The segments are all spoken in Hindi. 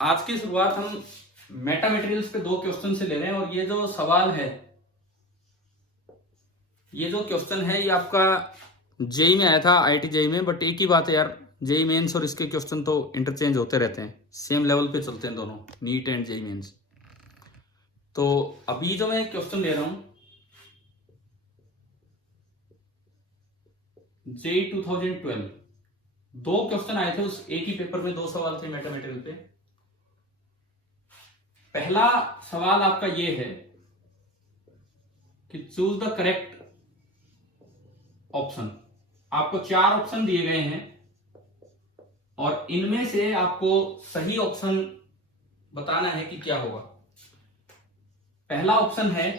आज की शुरुआत हम मेटा मटेरियल्स पे 2 क्वेश्चन से ले रहे हैं। और ये जो सवाल है, ये जो क्वेश्चन है, ये आपका जेई में आया था, आईआईटी जेई में। बट एक ही बात है यार, जेई मेंस और इसके क्वेश्चन तो इंटरचेंज होते रहते हैं, सेम लेवल पे चलते हैं दोनों, नीट एंड जेई मेंस। तो अभी जो मैं क्वेश्चन ले रहा हूं, जेई 2012, 2 क्वेश्चन आए थे उस एक ही पेपर में, 2 सवाल थे मेटा मटेरियल पे। पहला सवाल आपका ये है कि चूज द करेक्ट ऑप्शन। आपको 4 ऑप्शन दिए गए हैं और इनमें से आपको सही ऑप्शन बताना है कि क्या होगा। पहला ऑप्शन है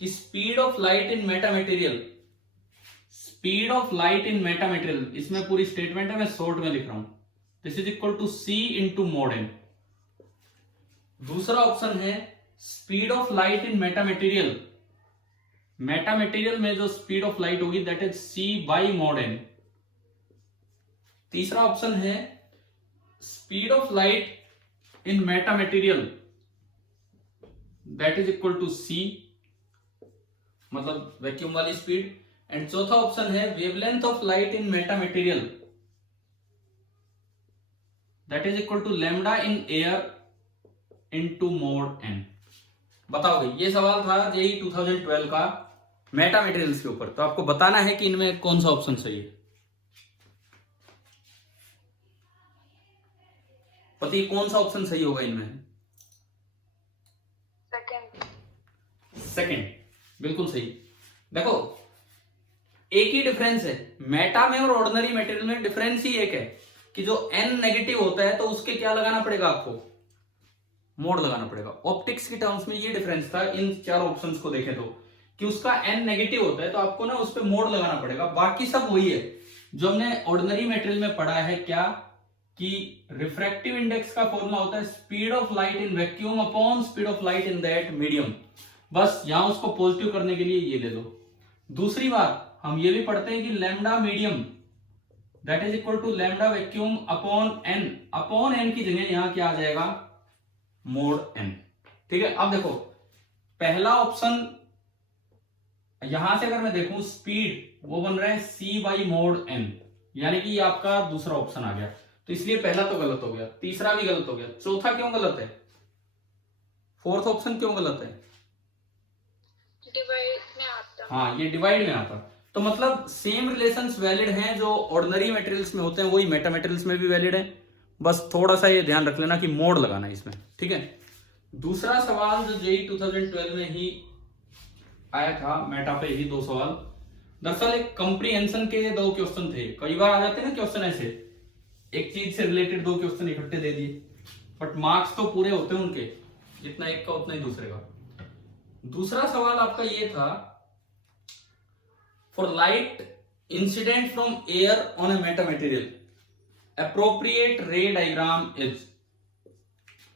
कि speed of light in meta material, speed of light in meta material, इसमें पूरी स्टेटमेंट है, मैं शॉर्ट में लिख रहा हूं, this is equal to c into mod n. दूसरा ऑप्शन है speed of light in meta material, meta material में जो स्पीड ऑफ लाइट होगी that is c by mod n. तीसरा ऑप्शन है speed of light in meta material that is equal to c, मतलब वैक्यूम वाली स्पीड। एंड चौथा ऑप्शन है wavelength of light in meta material that is equal to lambda in air into mod n. बताओगे, ये सवाल था जेई 2012 का मेटा मटेरियल्स के ऊपर। तो आपको बताना है कि इनमें कौन सा ऑप्शन सही है। पति कौन सा ऑप्शन सही होगा इनमें? सेकंड, बिल्कुल सही। देखो, एक ही डिफरेंस है मेटा में और ऑर्डिनरी मटेरियल में, डिफरेंस ही एक है कि जो एन नेगेटिव होता है तो उसके क्या लगाना पड़ेगा आपको, मोड लगाना पड़ेगा। ऑप्टिक्स की टर्म्स में ये डिफरेंस था इन 4 ऑप्शंस को देखें तो, कि उसका एन नेगेटिव होता है तो आपको ना उस पर मोड लगाना पड़ेगा। बाकी सब वही है जो हमने ऑर्डिनरी मटेरियल में पढ़ा है। क्या कि रिफ्रैक्टिव इंडेक्स का फॉर्मूला होता है speed of light in vacuum upon speed of light in that medium. बस यहां उसको पॉजिटिव करने के लिए ये ले लो। दूसरी बात, हम ये भी पढ़ते हैं कि lambda medium that is equal to lambda vacuum upon n की जगह यहां क्या आ जाएगा, मोड एन। ठीक है। अब देखो, पहला ऑप्शन यहां से अगर मैं देखूं, स्पीड वो बन रहा है सी बाई मोड एन, यानी कि ये आपका दूसरा ऑप्शन आ गया। तो इसलिए पहला तो गलत हो गया, तीसरा भी गलत हो गया, चौथा क्यों गलत है, फोर्थ ऑप्शन क्यों गलत है? डिवाइड में आता। हाँ, ये डिवाइड में आता। तो मतलब सेम रिलेशंस वैलिड हैं जो ऑर्डिनरी मटेरियल्स में होते हैं, वही मेटा मटेरियल्स में भी वैलिड है। बस थोड़ा सा ये ध्यान रख लेना कि मोड लगाना है इसमें। ठीक है। दूसरा सवाल जो जेई 2012 में ही आया था, मेटा पे ही 2 सवाल, दरअसल एक कंप्रीहेंशन के 2 क्वेश्चन थे। कई बार आ जाते हैं ना क्वेश्चन ऐसे, एक चीज से रिलेटेड 2 क्वेश्चन इकट्ठे दे दिए, बट मार्क्स तो पूरे होते हैं उनके, जितना एक का उतना ही दूसरे का। दूसरा सवाल आपका ये था, for light incident from air on A Meta material appropriate रे डायग्राम इज।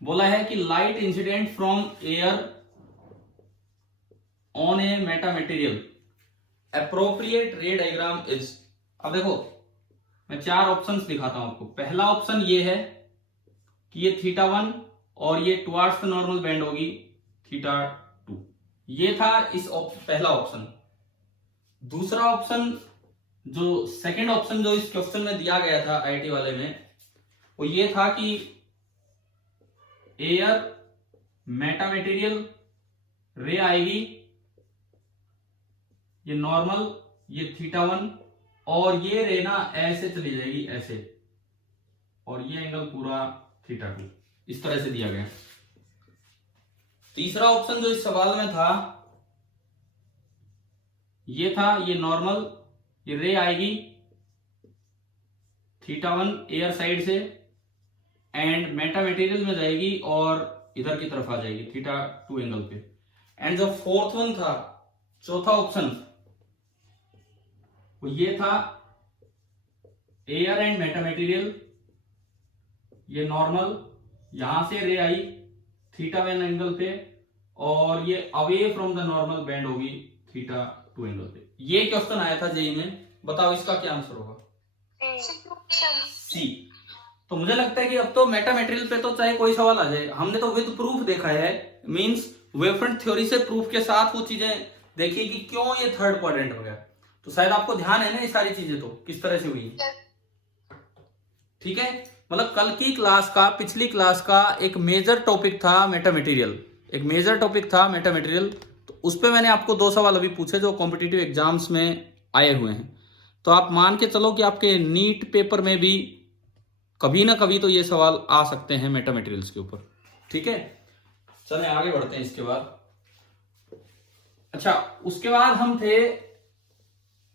बोला है कि light incident from air on A Meta material appropriate रे डायग्राम इज। अब देखो, मैं 4 ऑप्शंस दिखाता हूं आपको। पहला ऑप्शन ये है कि ये θ1 और ये टुवार्ड्स द नॉर्मल बैंड होगी θ2। ये था इस पहला ऑप्शन। दूसरा ऑप्शन, जो सेकंड ऑप्शन जो इस क्वेश्चन में दिया गया था आईआईटी वाले में, वो ये था कि एयर मेटा मटेरियल रे आएगी, ये नॉर्मल, ये θ1, और ये रे ना ऐसे चली जाएगी ऐसे, और ये एंगल पूरा θ2, इस तरह से दिया गया। तीसरा ऑप्शन जो इस सवाल में था, ये था, ये नॉर्मल, ये रे आएगी θ1 एयर साइड से एंड मेटा मटेरियल में जाएगी और इधर की तरफ आ जाएगी θ2 एंगल पे। एंड जो फोर्थ वन था, चौथा ऑप्शन, वो ये था एयर एंड मेटा मटेरियल, ये नॉर्मल, यहां से रे आई θ1 एंगल पे, और ये away from the normal band होगी θ2 एंगल पे। ये क्वेश्चन आया था जेई में। बताओ इसका क्या आंसर होगा? सी। सी। तो मुझे लगता है कि अब तो मेटा मटेरियल पे तो चाहे कोई सवाल आ जाए, हमने तो विद प्रूफ देखा है, मींस वेवफ्रंट थ्योरी से प्रूफ के साथ वो चीजें देखी कि क्यों ये थर्ड क्वाड्रेंट हो गया। तो शायद आपको ध्यान है ना ये सारी चीजें तो किस तरह से हुई। ठीक है, मतलब कल की क्लास का, पिछली क्लास का एक मेजर टॉपिक था मेटा मटेरियल, एक मेजर टॉपिक था मेटा मटेरियल। तो उस पर मैंने आपको 2 सवाल अभी पूछे जो कॉम्पिटिटिव एग्जाम्स में आए हुए हैं। तो आप मान के चलो कि आपके नीट पेपर में भी कभी ना कभी तो ये सवाल आ सकते हैं मेटा मटेरियल्स के ऊपर। ठीक है, चलें आगे बढ़ते हैं इसके बाद। अच्छा, उसके बाद हम थे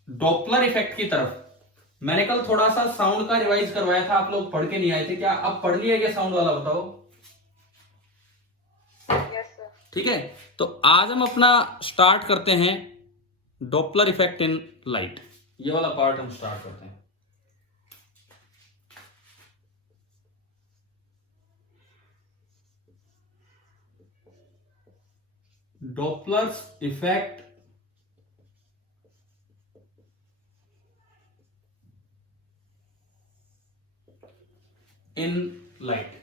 डॉपलर इफेक्ट की तरफ। मैंने कल थोड़ा सा साउंड का रिवाइज करवाया था, आप लोग पढ़ के नहीं आए थे क्या? अब पढ़ लिया क्या साउंड वाला, बताओ। Yes sir. ठीक है, तो आज हम अपना स्टार्ट करते हैं डॉपलर इफेक्ट इन लाइट। ये वाला पार्ट हम स्टार्ट करते हैं। Doppler's effect in light.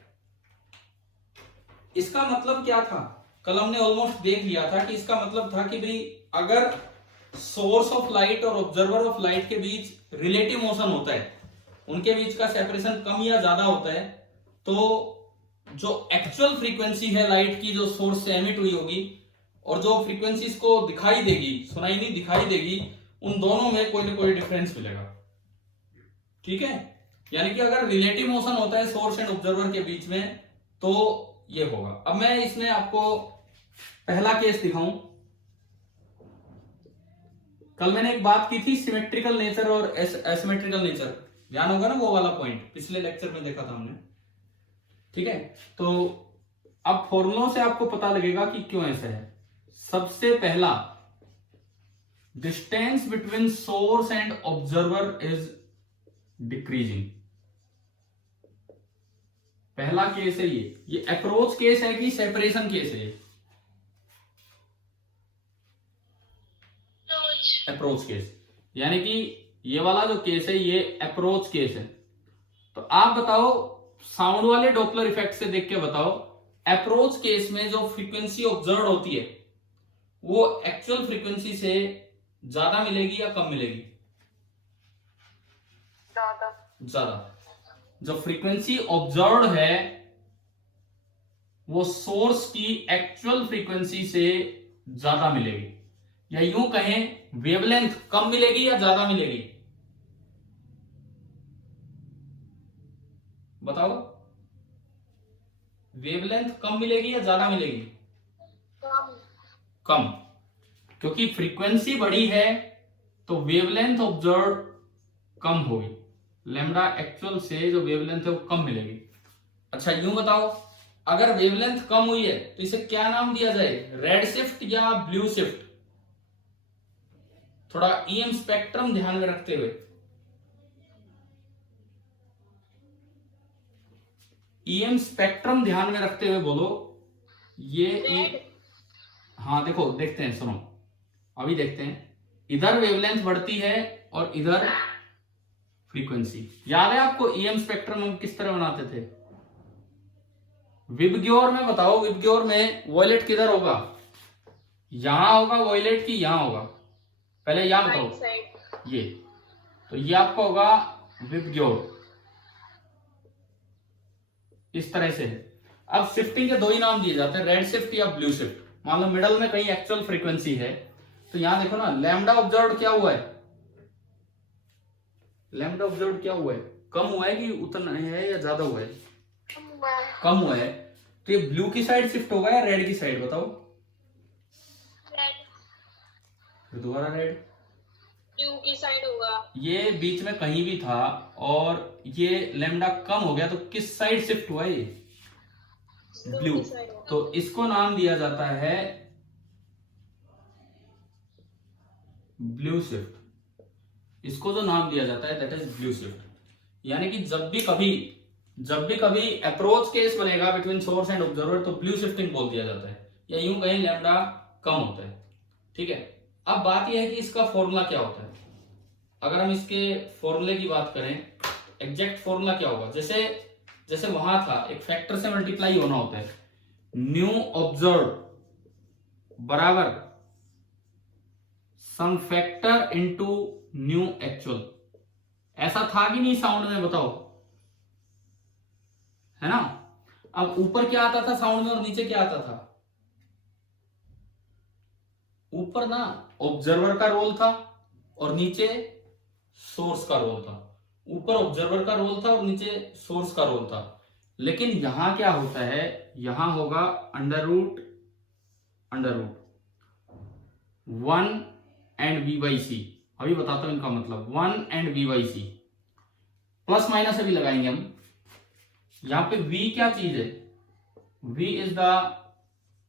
इसका मतलब क्या था? कल हमने ऑलमोस्ट देख लिया था कि इसका मतलब था कि भाई अगर सोर्स ऑफ लाइट और ऑब्जर्वर ऑफ लाइट के बीच रिलेटिव मोशन होता है, उनके बीच का सेपरेशन कम या ज्यादा होता है, तो जो एक्चुअल फ्रीक्वेंसी है लाइट की जो सोर्स से एमिट हुई होगी और जो फ्रीक्वेंसीज को दिखाई देगी, सुनाई नहीं दिखाई देगी, उन दोनों में कोई ना कोई डिफरेंस मिलेगा। ठीक है, यानी कि अगर रिलेटिव मोशन होता है सोर्स एंड ऑब्जर्वर के बीच में तो ये होगा। अब मैं इसमें आपको पहला केस दिखाऊं। कल मैंने एक बात की थी सिमेट्रिकल नेचर और एसिमेट्रिकल नेचर, ध्यान होगा ना वो वाला पॉइंट, पिछले लेक्चर में देखा था हमने। ठीक है, तो अब फॉर्मूलों से आपको पता लगेगा कि क्यों ऐसा है। सबसे पहला, distance between source and observer is decreasing. पहला केस है ये अप्रोच केस है कि सेपरेशन केस है? अप्रोच केस, यानी कि ये वाला जो केस है ये अप्रोच केस है। तो आप बताओ, साउंड वाले डॉपलर इफेक्ट से देख के बताओ, अप्रोच केस में जो फ्रीक्वेंसी ऑब्जर्व होती है वो एक्चुअल फ्रीक्वेंसी से ज्यादा मिलेगी या कम मिलेगी? ज्यादा। जो फ्रीक्वेंसी ऑब्जर्व है वो सोर्स की एक्चुअल फ्रीक्वेंसी से ज्यादा मिलेगी, या यूं कहें वेवलेंथ कम मिलेगी या ज्यादा मिलेगी? बताओ, वेवलेंथ कम मिलेगी या ज्यादा मिलेगी? कम, क्योंकि फ्रीक्वेंसी बड़ी है तो वेवलेंथ ऑब्जर्व कम होगी, लैम्डा एक्चुअल से जो वेवलेंथ है वो कम मिलेगी। अच्छा यूं बताओ, अगर वेवलेंथ कम हुई है तो इसे क्या नाम दिया जाए, रेड शिफ्ट या ब्लू शिफ्ट? थोड़ा ईएम स्पेक्ट्रम ध्यान में रखते हुए, ईएम स्पेक्ट्रम ध्यान में रखते हुए बोलो। ये हाँ देखो, देखते हैं, सुनो अभी देखते हैं। इधर वेवलेंथ बढ़ती है और इधर फ्रीक्वेंसी। याद है आपको ईएम स्पेक्ट्रम हम किस तरह बनाते थे? विबग्योर में बताओ, विबग्योर में वॉयलेट किधर होगा? यहां होगा वॉयलेट की यहां होगा? पहले यहां बताओ। ये तो ये आपका होगा विबग्योर, इस तरह से है। अब शिफ्टिंग के 2 ही नाम दिए जाते हैं, रेड शिफ्ट या ब्लू शिफ्ट। मान लो मिडल में कहीं एक्चुअल फ्रीक्वेंसी है तो यहां देखो ना, लैम्डा ऑब्जर्व क्या हुआ है? लैम्डा ऑब्जर्व क्या हुआ है? कम हुआ है कि उतना है या ज्यादा हुआ है? कम हुआ है। तो ये ब्लू की साइड शिफ्ट होगा या रेड की साइड, बताओ? फिर दोबारा रेड, ब्लू की साइड होगा। ये बीच में कहीं भी था और ये लैम्डा कम हो गया तो किस साइड शिफ्ट हुआ ये? ब्लू। तो इसको नाम दिया जाता है ब्लू शिफ्ट। इसको जो नाम दिया जाता है दैट इज ब्लू शिफ्ट। यानी कि जब भी कभी अप्रोच केस बनेगा बिटवीन सोर्स एंड ऑब्जर्वर तो ब्लू शिफ्टिंग बोल दिया जाता है, या यूं कहें लैम्डा कम होता है। ठीक है, अब बात यह है कि इसका फॉर्मूला क्या होता है। अगर हम इसके फॉर्मूले की बात करें, एग्जैक्ट फॉर्मूला क्या होगा? जैसे जैसे वहां था एक फैक्टर से मल्टीप्लाई होना होता है, न्यू ऑब्जर्व बराबर some factor into nu actual. ऐसा था कि नहीं साउंड में, बताओ, है ना। अब ऊपर क्या आता था साउंड में और नीचे क्या आता था? ऊपर ना ऑब्जर्वर का रोल था और नीचे सोर्स का रोल था। ऊपर ऑब्जर्वर का रोल था और नीचे सोर्स का रोल था। लेकिन यहां क्या होता है, यहां होगा under root 1 and v by c. अभी बताता हूं इनका मतलब, 1 and v by c. Plus minus अभी लगाएंगे हम। यहां पे v क्या चीज है? v is the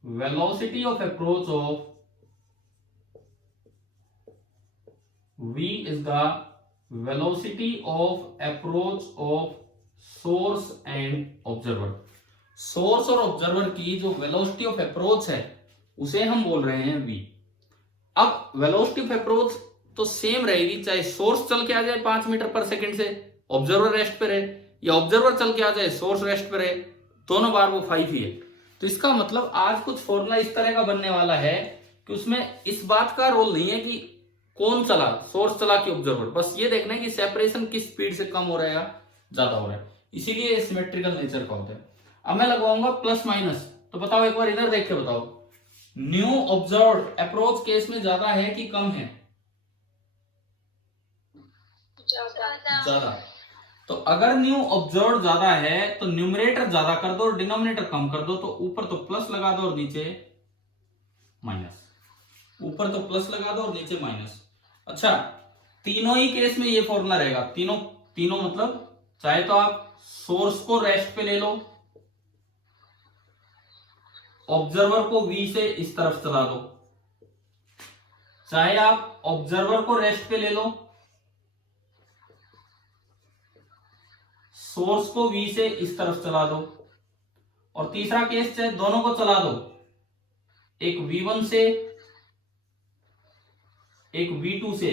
velocity of approach of v is the velocity of approach of source and observer. Source और ऑब्जर्वर की जो वेलोसिटी ऑफ अप्रोच है उसे हम बोल रहे हैं v। अब वेलोसिटी ऑफ अप्रोच तो सेम रहेगी, चाहे सोर्स चल के आ जाए 5 मीटर पर सेकंड से, ऑब्जर्वर रेस्ट पे रहे, या ऑब्जर्वर चल के आ जाए सोर्स रेस्ट पे रहे, दोनों बार वो 5 ही है। तो इसका मतलब आज कुछ फॉर्मूला इस तरह का बनने वाला है कि उसमें इस बात का रोल नहीं है कि कौन चला, सोर्स चला कि ऑब्जर्वर, बस ये देखना है कि सेपरेशन किस स्पीड से कम हो रहा है या ज्यादा हो रहा है, इसीलिए सिमेट्रिकल नेचर का होता है। अब मैं लगवाऊंगा प्लस माइनस, तो बताओ एक बार इधर देख के बताओ, न्यू ऑब्जर्व अप्रोच केस में ज्यादा है कि कम है? ज्यादा। तो अगर न्यू ऑब्जर्व ज्यादा है तो न्यूमरेटर ज्यादा कर दो और डिनोमिनेटर कम कर दो, तो ऊपर तो प्लस लगा दो और नीचे माइनस, ऊपर तो प्लस लगा दो और नीचे माइनस। अच्छा, तीनों ही केस में ये फॉर्मूला रहेगा, तीनों मतलब चाहे तो आप सोर्स को रेस्ट पे ले लो, ऑब्जर्वर को v से इस तरफ चला दो, चाहे आप ऑब्जर्वर को रेस्ट पे ले लो, सोर्स को v से इस तरफ चला दो, और तीसरा केस चाहे दोनों को चला दो, एक v1 से एक v2 से,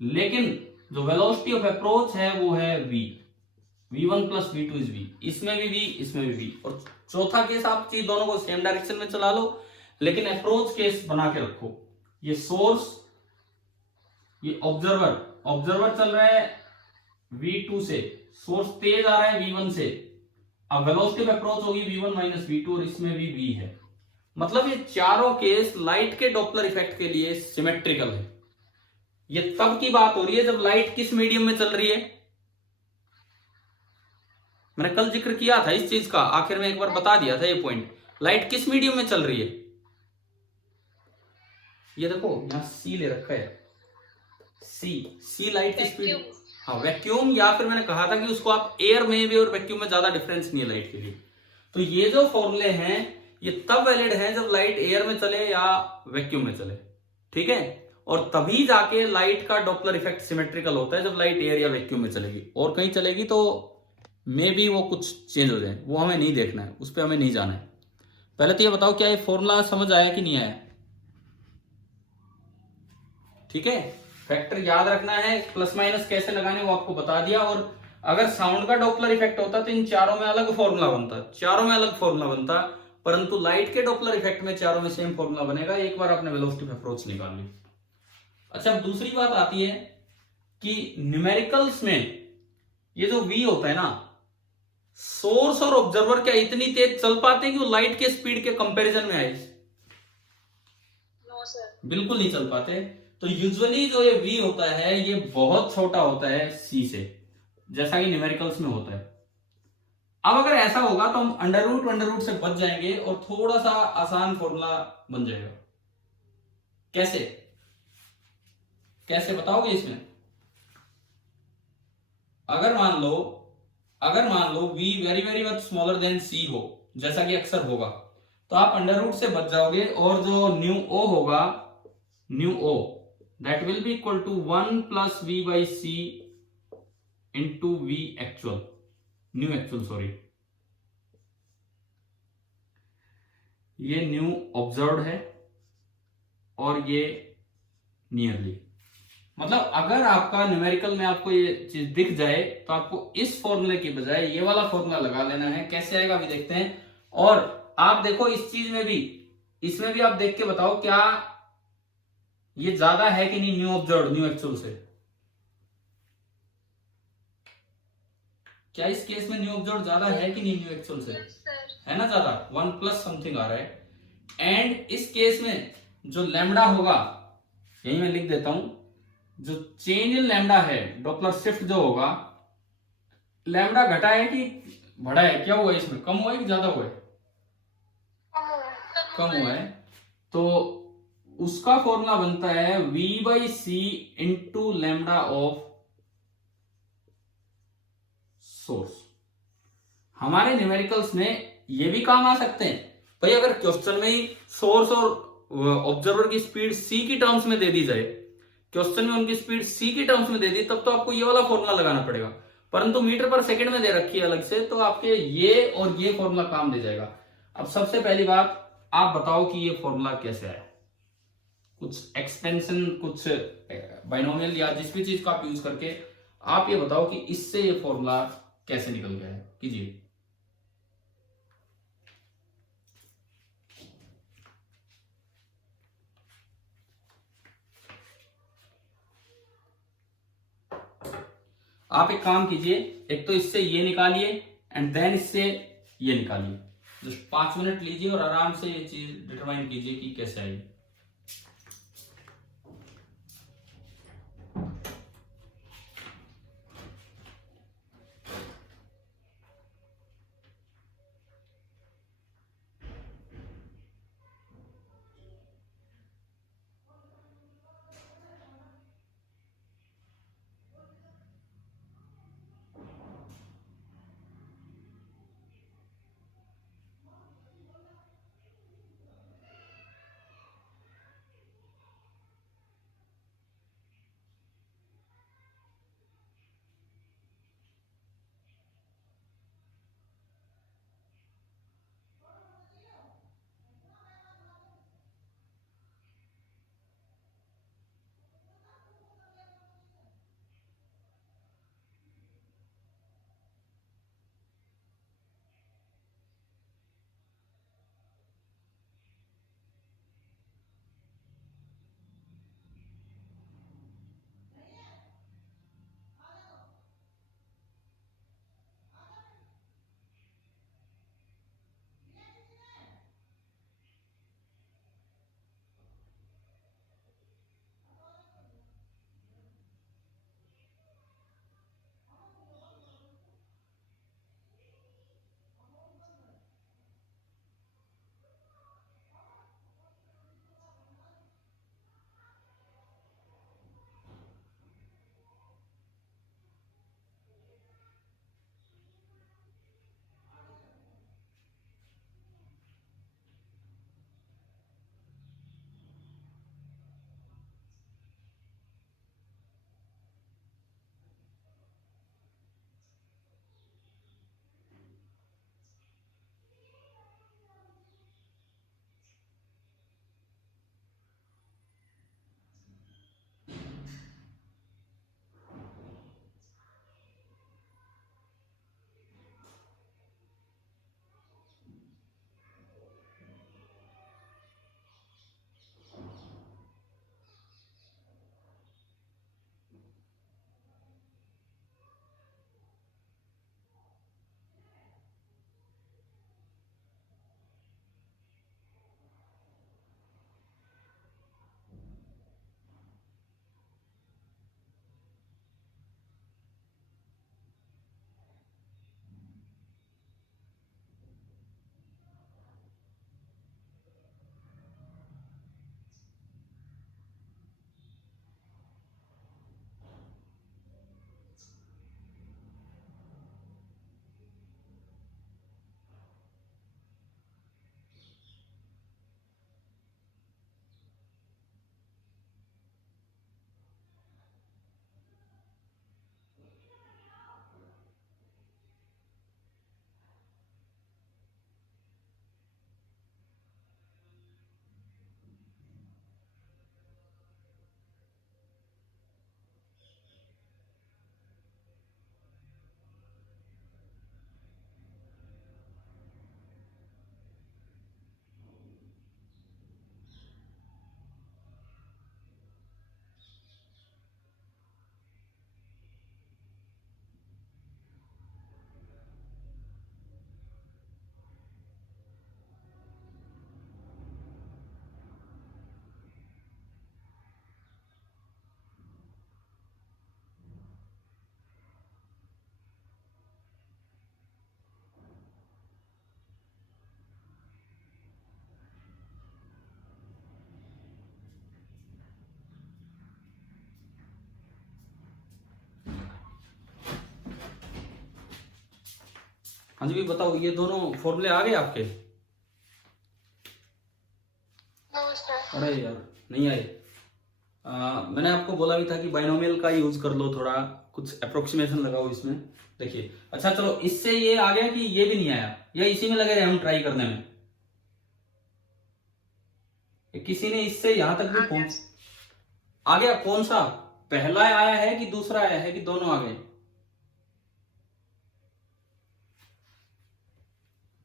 लेकिन जो वेलोसिटी ऑफ अप्रोच है वो है v1 plus v2 is v, इसमें भी v इसमें भी v। और चौथा केस आप चीज दोनों को सेम डायरेक्शन में चला लो, लेकिन अप्रोच केस बना के रखो, ये सोर्स ये ऑब्जर्वर चल रहा है v2 से, सोर्स तेज आ रहा है v1 से, अब वेलोसिटी ऑफ अप्रोच होगी v1 माइनस v2 और इसमें भी v है। मतलब ये चारों केस लाइट के डॉपलर इफेक्ट के लिए सिमेट्रिकल है। ये तब की बात हो रही है जब लाइट किस मीडियम में चल रही है। मैंने कल जिक्र किया था इस चीज का, आखिर में एक बार बता दिया था ये पॉइंट, लाइट किस मीडियम में चल रही है। ये देखो यहां सी ले रखा है, सी लाइट की स्पीड, हाँ वैक्यूम, या फिर मैंने कहा था कि उसको आप एयर में भी और वैक्यूम में ज्यादा डिफरेंस नहीं है लाइट के लिए। तो ये जो फॉर्मूले हैं ये तब वैलिड हैं जब लाइट एयर में चले या वैक्यूम में चले, ठीक है। और तभी जाके लाइट का डॉपलर इफेक्ट सिमेट्रिकल होता है जब लाइट एयर या वैक्यूम में चलेगी, और कहीं चलेगी तो मे बी वो कुछ चेंज हो जाए, वो हमें नहीं देखना है, उस पर हमें नहीं जाना है। पहले तो ये बताओ क्या ये फॉर्मूला समझ आया कि नहीं आया? ठीक है, फैक्टर याद रखना है, प्लस माइनस कैसे लगाने वो आपको बता दिया। और अगर साउंड का डॉपलर इफेक्ट होता तो इन चारों में अलग फॉर्मूला बनता, परंतु लाइट के डॉपलर इफेक्ट में चारों में सेम फॉर्मूला बनेगा, एक बार आपने वेलोसिटी ऑफ अप्रोच निकाल ली। अच्छा, अब दूसरी बात आती है कि न्यूमेरिकल्स में ये जो v होता है ना, सोर्स और ऑब्जर्वर क्या इतनी तेज चल पाते हैं कि वो लाइट के स्पीड के कंपैरिजन में आए? नो सर, बिल्कुल नहीं चल पाते। तो यूजुअली जो ये v होता है ये बहुत छोटा होता है c से, जैसा कि न्यूमेरिकल्स में होता है। अब अगर ऐसा होगा तो हम अंडर रूट से बच जाएंगे और थोड़ा सा आसान फॉर्मूला बन जाएगा। कैसे बताओगे इसमें? अगर मान लो v very very much smaller then c हो, जैसा कि अक्सर होगा, तो आप अंडर रूट से बच जाओगे, और जो न्यू o होगा, nu o that will be equal to 1 plus v by c into v actual, nu actual sorry, ये न्यू ऑब्जर्व्ड है और ये नियरली, मतलब अगर आपका न्यूमेरिकल में आपको ये चीज दिख जाए तो आपको इस फॉर्मूले की बजाय ये वाला फॉर्मूला लगा लेना है। कैसे आएगा अभी देखते हैं। और आप देखो इस चीज में भी, इसमें भी आप देख के बताओ क्या ये ज्यादा है कि नहीं न्यू ऑब्जर्व न्यू एक्चुअल से। क्या इस केस में न्यू ऑब्जर्व ज्यादा है कि नहीं न्यू एक्चुअल से? Yes sir. है ना ज्यादा, 1 प्लस समथिंग आ रहा है। एंड इस केस में जो लैम्डा होगा, यही मैं लिख देता हूं, जो चेंज इन लैम्डा है, डॉपलर शिफ्ट जो होगा, लैम्डा घटा है कि बढ़ा है, क्या हुआ इसमें, कम हुआ है कि ज्यादा हुआ है? कम हुआ है। तो उसका फॉर्मूला बनता है v by c into lambda of source. हमारे न्यूमेरिकल्स में ये भी काम आ सकते हैं भाई, अगर क्वेश्चन में ही सोर्स और ऑब्जर्वर की स्पीड c की टर्म्स में दे दी जाए, क्वेश्चन में उनकी स्पीड c की टर्म्स में दे दी, तब तो आपको ये वाला फॉर्मूला लगाना पड़ेगा। परंतु मीटर पर सेकंड में दे रखी है अलग से, तो आपके ये और ये फॉर्मूला काम दे जाएगा। अब सबसे पहली बात आप बताओ कि ये फॉर्मूला कैसे आया। कुछ एक्सटेंशन, कुछ बाइनोमियल या जिस भी चीज का आप यूज करके आप ये बताओ कि इससे ये फॉर्मूला कैसे निकल गया है। कीजिए। आप एक काम कीजिए, एक तो इससे ये निकालिए एंड देन इससे ये निकालिए। जस्ट 5 मिनट लीजिए और आराम से ये चीज डिटरमाइन कीजिए कि कैसे आएगी। हाँ जी भी बताओ, ये दोनों फॉर्मूले आ गए आपके? No sir. अरे यार नहीं आए। मैंने आपको बोला भी था कि बाइनोमियल का यूज कर लो, थोड़ा कुछ अप्रोक्सीमेशन लगाओ इसमें। देखिए अच्छा चलो, इससे ये आ गया कि ये भी नहीं आया, या इसी में लगे रहे हम ट्राई करने में? किसी ने इससे यहां तक भी पहुंच आ गया? कौन सा पहला आया है कि दूसरा आया है कि दोनों आ गए?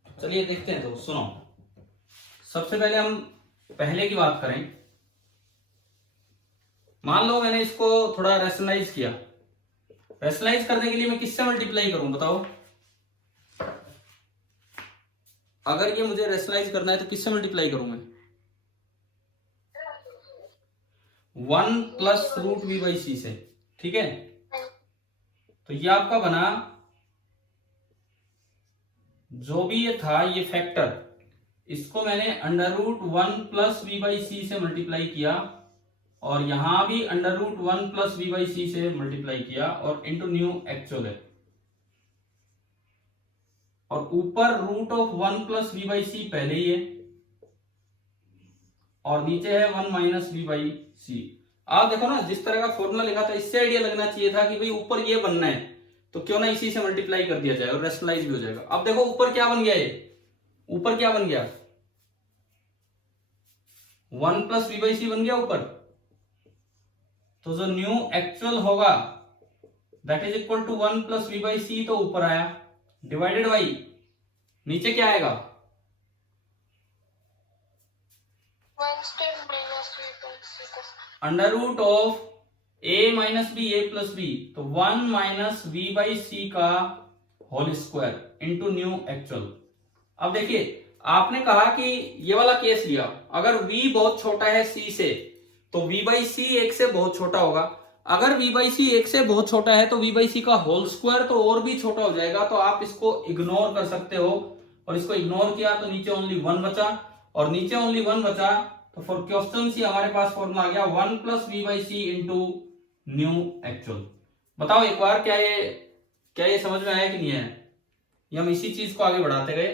चलिए देखते हैं। तो सुनो, सबसे पहले हम पहले की बात करें। मान लो मैंने इसको थोड़ा रैशनलाइज किया। रैशनलाइज करने के लिए मैं किससे मल्टीप्लाई करूं बताओ? अगर ये मुझे रैशनलाइज करना है तो किससे मल्टीप्लाई करूं मैं? 1 plus root we by c से, ठीक है? तो ये आपका बना, जो भी ये था ये फैक्टर, इसको मैंने under root 1 plus v by c से मल्टीप्लाई किया, और यहां भी under root 1 plus v by c से मल्टीप्लाई किया, और इंटू न्यू एक्चुअल है, और ऊपर root of 1 plus v by c पहले ही है, और नीचे है 1 माइनस वी बाई सी। आप देखो ना, जिस तरह का फॉर्मूला लिखा था इससे आइडिया लगना चाहिए था कि भाई ऊपर ये बनना है, तो क्यों ना इसी से मल्टीप्लाई कर दिया जाए और रेशनलाइज भी हो जाएगा। अब देखो ऊपर क्या बन गया, ये ऊपर क्या बन गया, 1 प्लस वी बाई सी बन गया ऊपर। तो जो न्यू एक्चुअल होगा that is equal to 1 plus v by c, तो ऊपर आया, डिवाइडेड बाई नीचे क्या आएगा, 1 square minus v by c का under root of a minus b a plus b, तो 1 माइनस वी बाई सी का whole square into nu actual. अब देखिए, आपने कहा कि ये वाला केस लिया, अगर v बहुत छोटा है c से तो v बाई सी 1 से बहुत छोटा होगा। अगर v बाई सी 1 से बहुत छोटा है तो v बाई सी का होल स्क्वायर तो और भी छोटा हो जाएगा। तो आप इसको इग्नोर कर सकते हो, और इसको इग्नोर किया तो नीचे ओनली 1 बचा, और नीचे ओनली 1 बचा तो फॉर क्वेश्चन सी हमारे पास फॉर्मूला आ गया 1 plus v by c into nu actual. बताओ एक बार, क्या ये समझ में आया कि नहीं आया? ये हम इसी चीज को आगे बढ़ाते गए।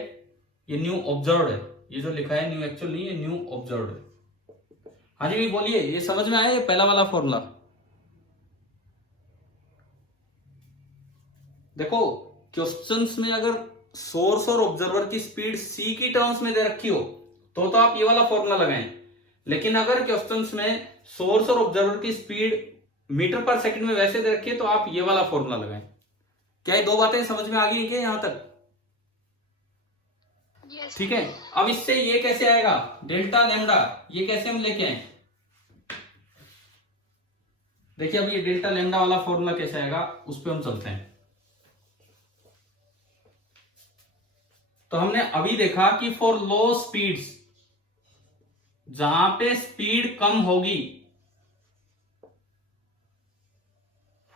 ये न्यू ऑब्जर्व्ड है, ये जो लिखा है न्यू एक्चुअल नहीं है, न्यू ऑब्जर्व्ड है। हाँ जी भी बोलिए, ये समझ में आया ये पहला वाला फॉर्मूला? देखो क्वेश्चंस में अगर सोर्स और ऑब्जर्वर की स्पीड c की टर्म्स में दे रखी हो तो आप ये वाला फॉर्मूला लगाएं, लेकिन अगर क्वेश्चंस में सोर्स और ऑब्जर्वर की स्पीड मीटर पर सेकंड में वैसे दे रखी है तो आप ये वाला फॉर्मूला लगाएं। क्या ये दो बातें समझ में आ गई क्या यहां तक? yes, ठीक है। अब इससे ये कैसे आएगा, डेल्टा लैम्डा, ये कैसे हम लेके आए? देखिए अब ये डेल्टा लैम्डा वाला फॉर्मूला कैसे आएगा उस पर हम चलते हैं। तो हमने अभी देखा कि फॉर लो स्पीड्स, जहां पे स्पीड कम होगी,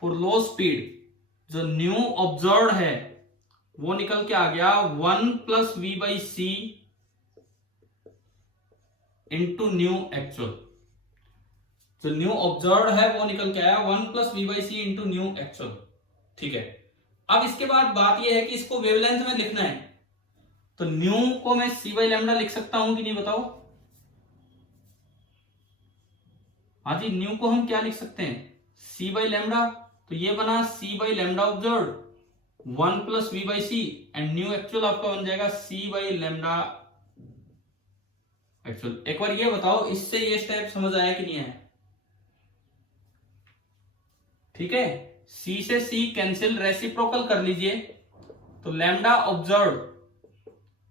फॉर लो स्पीड जो न्यू ऑब्जर्व है वो निकल के आ गया 1 plus v by c into nu actual. जो न्यू ऑब्जर्व है वो निकल के आया 1 plus v by c into nu actual. ठीक है। अब इसके बाद बात यह है कि इसको वेवलेंथ में लिखना है, तो न्यू को मैं सी बाई लैम्डा लिख सकता हूं कि नहीं बताओ? हाँ जी, न्यू को हम क्या लिख सकते हैं, सी बाई लैम्डा। तो ये बना c by lambda observe 1 plus v by c, and nu actual आपका बन जाएगा सी बाई लैम्डा एक्चुअल। एक बार ये बताओ, इससे ये स्टेप समझ आया कि नहीं आया? ठीक है, सी से सी कैंसिल, रेसिप्रोकल कर लीजिए, तो लैम्डा ऑब्जर्व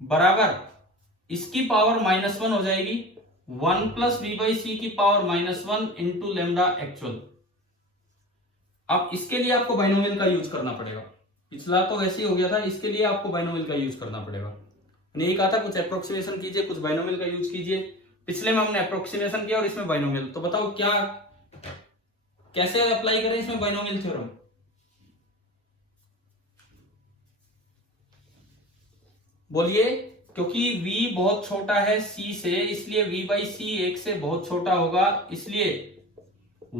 बराबर इसकी पावर -1 हो जाएगी 1 प्लस वी बाई सी की पावर -1 इंटू लैम्डा एक्चुअल। अब इसके लिए आपको बाइनोमियल का यूज करना पड़ेगा, पिछला तो वैसे ही हो गया था, इसके लिए आपको बाइनोमियल का यूज करना पड़ेगा। मैंने यही कहा था कुछ अप्रोक्सीमेशन कीजिए, कुछ बाइनोमियल का यूज कीजिए। पिछले में हमने अप्रोक्सीमेशन किया और इसमें बाइनोमियल, तो बताओ क्या कैसे अप्लाई करें इसमें बाइनोमियल थ्योरम? बोलिए। क्योंकि v बहुत छोटा है c से, इसलिए v बाई सी 1 से बहुत छोटा होगा, इसलिए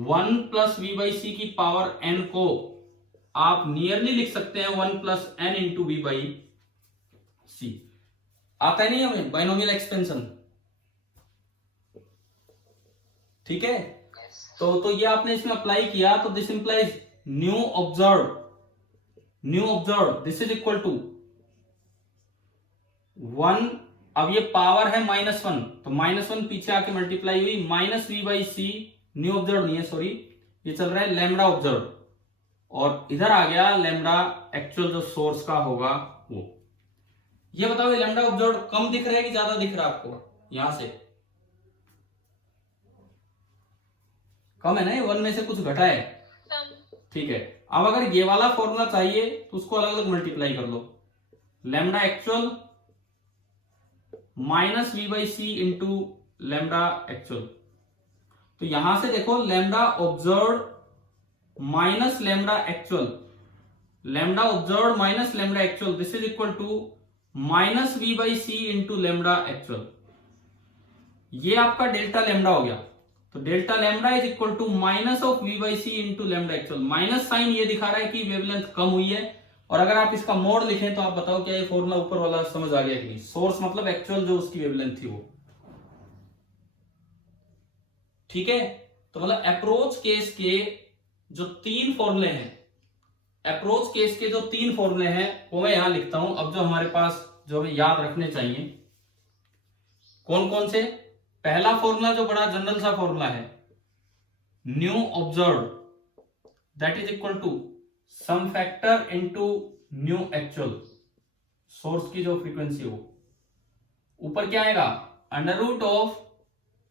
1 प्लस वी बाई सी की पावर n को आप नियरली लिख सकते हैं 1 plus n into v by c. आता है नहीं हमें बाइनोमियल एक्सपेंशन, ठीक है। तो ये आपने इसमें अप्लाई किया तो this implies nu observe this is equal to 1। अब ये पावर है -1, तो -1 पीछे आके मल्टीप्लाई हुई minus v by c. Nu observe नहीं है, सॉरी, ये चल रहा है लैम्डा ऑब्जर्व, और इधर आ गया लैम्डा एक्चुअल जो सोर्स का होगा वो। ये बताओ ये लैम्डा ऑब्जर्व कम दिख रहा है कि ज्यादा दिख रहा है आपको? यहां से कम है ना, ये 1 में से कुछ घटा है, ठीक है। अब अगर ये वाला फॉर्मूला चाहिए तो उसको अलग अलग मल्टीप्लाई कर लो, lambda actual minus v by c into lambda actual. तो यहां से देखो lambda observe minus lambda actual, lambda observe minus lambda actual, this is equal to minus v by c into lambda actual. ये आपका डेल्टा लैम्डा हो गया, तो delta lambda is equal to minus of v by c into lambda actual. Minus sign ये दिखा रहा है कि वेवलेंथ कम हुई है, और अगर आप इसका मोड लिखें तो आप बताओ क्या ये फॉर्मूला ऊपर वाला समझ आ गया कि नहीं? सोर्स मतलब एक्चुअल जो उसकी वेवलेंथ थी वो, ठीक है। तो मतलब अप्रोच केस के जो 3 फॉर्मूले हैं, अप्रोच केस के जो 3 फॉर्मूले हैं वो मैं यहां लिखता हूं। अब जो हमारे पास जो हमें याद रखने चाहिए कौन कौन से? पहला फॉर्मूला जो बड़ा जनरल सा फॉर्मूला है, nu observe that is equal to some factor into nu actual, source की जो फ्रीक्वेंसी हो। ऊपर क्या आएगा? Under root of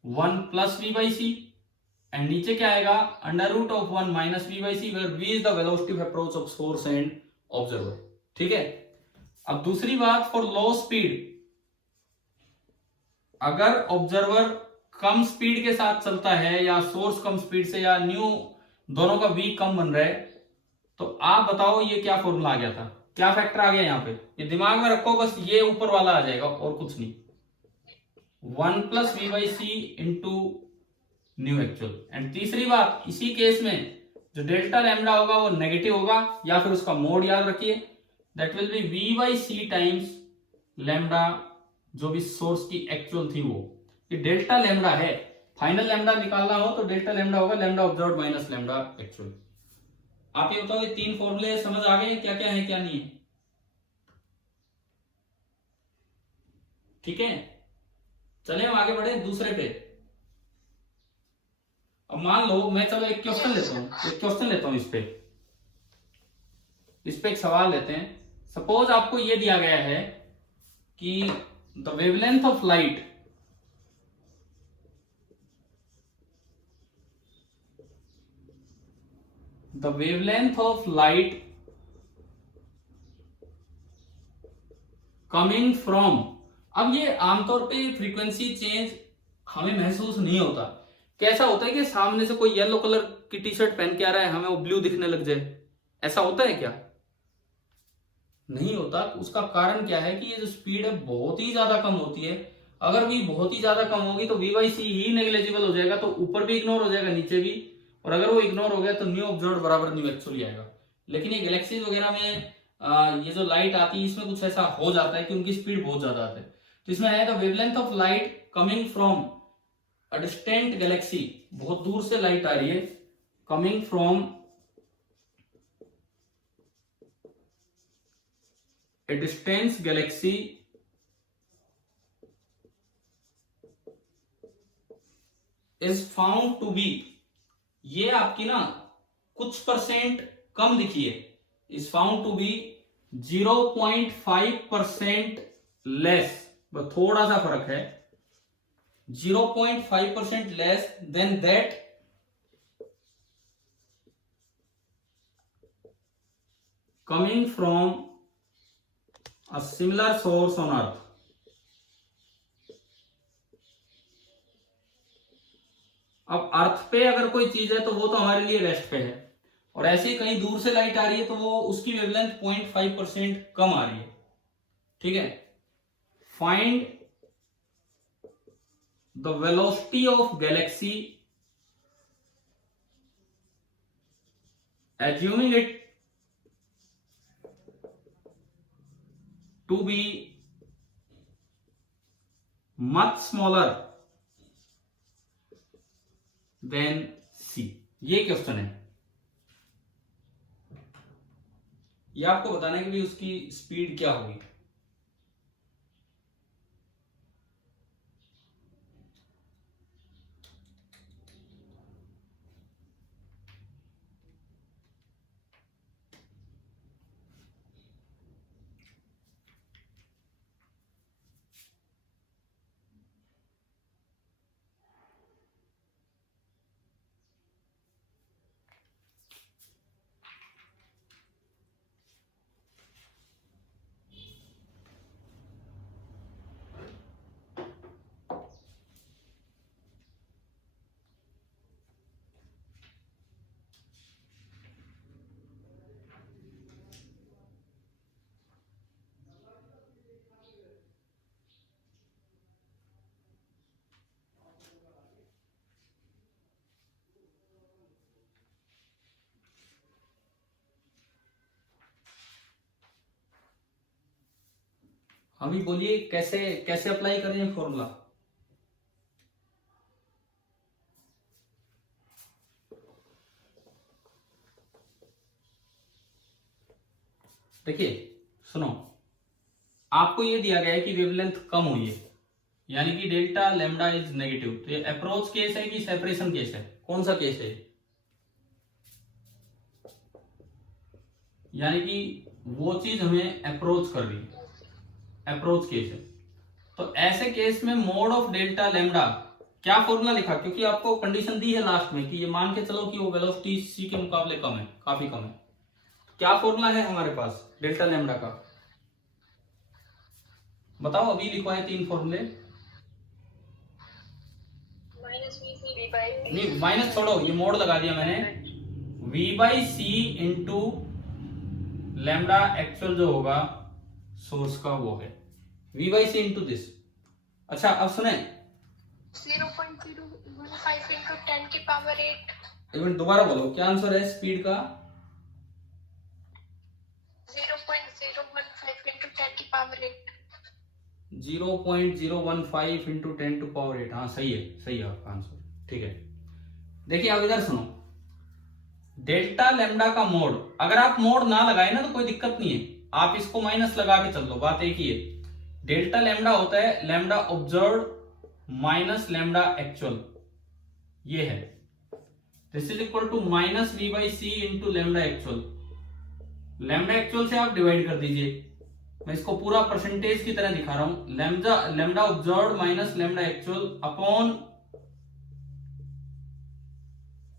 1 plus v by c, and नीचे क्या आएगा? Under root of 1 minus v by c, where v is the velocity of approach of source and observer, ठीक है। अब दूसरी बात, फॉर लो स्पीड, अगर ऑब्जर्वर कम स्पीड के साथ चलता है या सोर्स कम स्पीड से या न्यू दोनों का वी कम बन रहा है, तो आप बताओ ये क्या फॉर्मूला आ गया था, क्या फैक्टर आ गया यहां पे? ये दिमाग में रखो बस, ये ऊपर वाला आ जाएगा और कुछ नहीं, 1 plus v by c into nu actual. And तीसरी बात, इसी केस में जो डेल्टा लैम्डा होगा वो नेगेटिव होगा, या फिर उसका मोड याद रखिए, that will be v by c times lambda जो भी सोर्स की एक्चुअल थी वो। ये डेल्टा लैम्डा है, फाइनल लैम्डा निकालना हो तो डेल्टा लैम्डा होगा lambda observed minus lambda actual. आप ये बताओ ये 3 फॉर्मूले समझ आ गए क्या क्या है क्या नहीं है? ठीक है, चले हम आगे बढ़े दूसरे पे। अब मान लो मैं, चलो एक क्वेश्चन लेता हूं इस पे एक सवाल लेते हैं। सपोज आपको ये दिया गया है कि the wavelength of light coming from, अब ये आमतौर पे फ्रीक्वेंसी चेंज हमें महसूस नहीं होता। कैसा होता है कि सामने से कोई येलो कलर की टी शर्ट पहन के आ रहा है, हमें वो ब्लू दिखने लग जाए, ऐसा होता है क्या? नहीं होता। उसका कारण क्या है कि ये जो स्पीड है बहुत ही ज्यादा कम होती है। अगर भी बहुत ही ज्यादा कम होगी तो वी बाई सी ही नेग्लेजिबल हो जाएगा, तो ऊपर भी इग्नोर हो जाएगा नीचे भी, और अगर वो इग्नोर हो गया तो न्यू ऑब्जर्व्ड बराबर न्यू एक्चुअल आएगा। लेकिन ये गैलेक्सीज वगैरह में ये जो लाइट आती है इसमें कुछ ऐसा हो जाता है कि उनकी स्पीड बहुत ज्यादा आती है। तो इसमें है the wavelength of light coming from a distant Galaxy, बहुत दूर से लाइट आ रही है, coming from a distant galaxy is found to be, ये आपकी ना कुछ परसेंट कम दिखी है, is found to be 0.5% less, थोड़ा सा फर्क है, 0.5% less than that coming from a similar source on earth। अब अर्थ पे अगर कोई चीज है तो वो तो हमारे लिए रेस्ट पे है, और ऐसे ही कहीं दूर से लाइट आ रही है तो वो उसकी वेवलेंथ 0.5% कम आ रही है, ठीक है। Find the velocity of galaxy assuming it to be much smaller than c. ये क्वेश्चन है, ये आपको बताना है कि भाई उसकी स्पीड क्या होगी। अभी बोलिए कैसे कैसे अप्लाई करें फॉर्मूला। देखिए सुनो, आपको ये दिया गया है कि वेवलेंथ कम हुई है, यानी कि डेल्टा लैम्डा इज नेगेटिव। तो ये अप्रोच केस है कि सेपरेशन केस है, कौन सा केस है? यानी कि वो चीज हमें अप्रोच कर रही है, अप्रोच केस है। तो ऐसे केस में मोड ऑफ डेल्टा लैम्डा, क्या फॉर्मूला लिखा? क्योंकि आपको कंडीशन दी है लास्ट में कि ये मान के चलो कि वो वेलोसिटी सी के मुकाबले कम है, काफी कम है। क्या फॉर्मूला है हमारे पास डेल्टा लैम्डा का? बताओ, अभी लिखवाए 3 फॉर्मूले। नहीं माइनस छोड़ो, ये मोड लगा दिया मैंने। v by c into lambda actual जो होगा सोर्स का वो है v by c into this. अच्छा अब सुने, 0.015 into 10 की पावर 8। एक मिनट दोबारा बोलो, क्या आंसर है स्पीड का? 0.015 into 10 की पावर 8। 0.015 into 10 to power 8। हाँ सही है आपका आंसर, ठीक है। देखिए अब इधर सुनो, डेल्टा लैम्डा का मोड, अगर आप मोड ना लगाए ना तो कोई दिक्कत नहीं है, आप इसको माइनस लगा के चल दो, बात एक ही है। डेल्टा लैम्डा होता है lambda observed minus lambda actual, ये है। This is equal to minus v by c into lambda actual. Lambda actual से आप डिवाइड कर दीजिए, मैं इसको पूरा परसेंटेज की तरह दिखा रहा हूं। Lambda observed minus lambda actual upon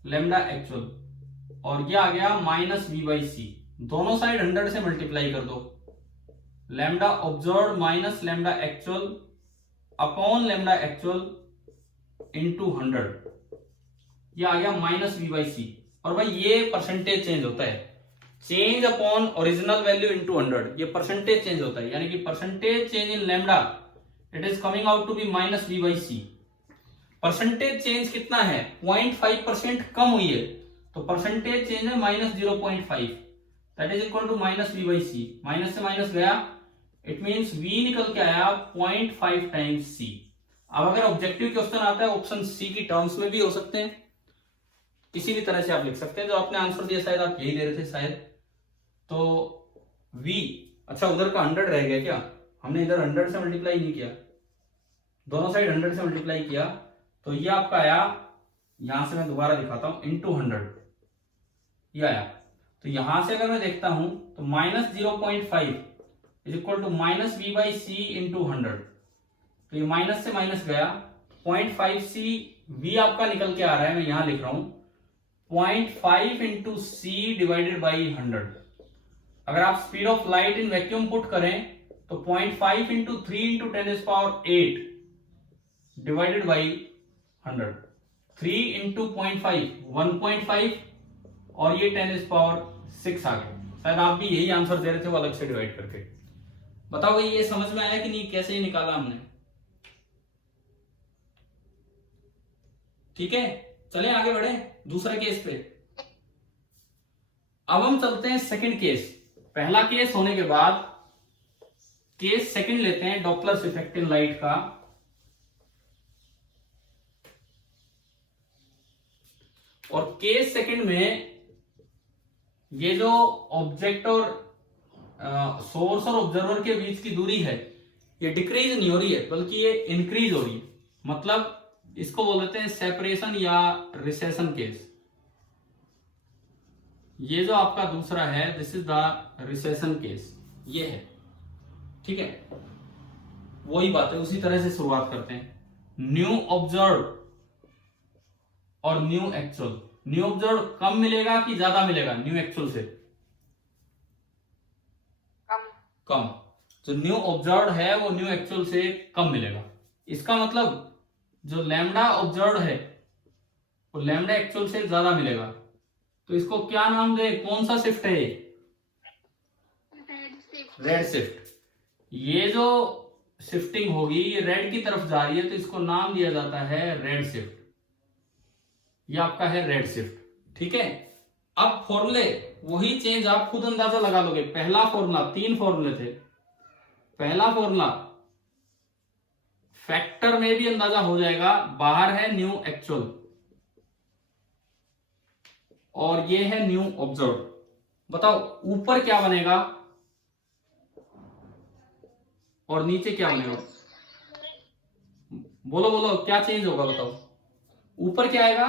lambda actual, और ये आ गया माइनस वी बाई सी। दोनों साइड 100 से मल्टीप्लाई कर दो। Lambda observed minus lambda actual upon lambda actual into 100, ये आ गया माइनस वी बाई सी। और भाई ये परसेंटेज चेंज होता है, change upon original value into 100, ये परसेंटेज चेंज होता है, यानी कि percentage change in lambda it is coming out to be minus v by c. Percentage change कितना है? 0.5% कम हुई है, तो परसेंटेज चेंज है minus 0.5, that is equal to minus v by c. Minus से माइनस गया, इट मींस v निकल के आया 0.5 टाइम्स सी। अब अगर ऑब्जेक्टिव क्वेश्चन आता है ऑप्शन सी की टर्म्स में भी हो सकते हैं, किसी भी तरह से आप लिख सकते हैं। जो आपने आंसर दिया शायद आप यही दे रहे थे शायद, तो v, अच्छा उधर का 100 रह गया क्या? हमने इधर 100 से मल्टीप्लाई नहीं किया, दोनों साइड 100 से मल्टीप्लाई किया, तो ये आपका आया, यहां से मैं दोबारा दिखाता हूं, इंटू 100 ये आया। तो यहां से अगर मैं देखता हूं तो minus 0.5 is equal to minus v by c into 100, तो ये माइनस से माइनस गया, 0.5 सी v आपका निकल के आ रहा है, मैं यहां लिख रहा हूं 0.5 इंटू सी डिवाइडेड बाई 100। अगर आप speed of light in vacuum put करें तो 0.5 into 3 into 10 is power 8 divided by 100। 3 into 0.5 1.5, और ये 10 इज पावर 6 आ गया। शायद आप भी यही आंसर दे रहे थे वो अलग से डिवाइड करके। बताओ भाई ये समझ में आया कि नहीं, कैसे ही निकाला हमने? ठीक है, चलें आगे बढ़े दूसरे केस पे। अब हम चलते हैं सेकंड केस। पहला केस होने के बाद केस सेकंड लेते हैं, डॉपलर्स इफेक्ट इन लाइट का। और केस सेकंड में ये जो ऑब्जेक्ट और सोर्स और ऑब्जर्वर के बीच की दूरी है ये डिक्रीज नहीं हो रही है बल्कि ये इंक्रीज हो रही है, मतलब इसको बोल देते हैं सेपरेशन या रिसेशन केस। ये जो आपका दूसरा है this is the recession case, ये है। ठीक है, वही बात है, उसी तरह से शुरुआत करते हैं। न्यू ऑब्जर्व और न्यू एक्चुअल। न्यू ऑब्जर्व कम मिलेगा कि ज्यादा मिलेगा न्यू एक्चुअल से? कम। जो न्यू ऑब्जर्व है वो न्यू एक्चुअल से कम मिलेगा। इसका मतलब जो लैम्डा ऑब्जर्व है वो लैम्डा एक्चुअल से ज्यादा मिलेगा। तो इसको क्या नाम दे, कौन सा शिफ्ट है ये? Red shift. ये जो शिफ्टिंग होगी ये रेड की तरफ जा रही है तो इसको नाम दिया जाता है रेड शिफ्ट। ये आपका है रेड शिफ्ट। ठीक है, अब फॉर्मूले वही चेंज आप खुद अंदाजा लगा लोगे। पहला फॉर्मूला, 3 फॉर्मूले थे। पहला फॉर्मूला फैक्टर में भी अंदाजा हो जाएगा, बाहर है न्यू एक्चुअल और ये है न्यू ऑब्जर्व। बताओ ऊपर क्या बनेगा और नीचे क्या बनेगा? बोलो बोलो क्या चेंज होगा बताओ। ऊपर क्या आएगा?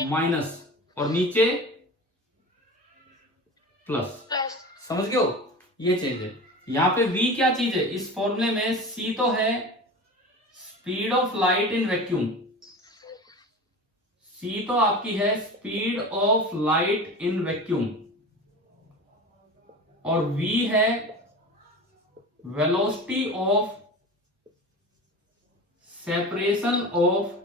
माइनस और नीचे प्लस। समझ गए हो? ये चेंज है। यहां पे v क्या चीज है इस फॉर्मूले में? c तो है speed of light in vacuum. c तो आपकी है speed of light in vacuum और v है velocity of separation of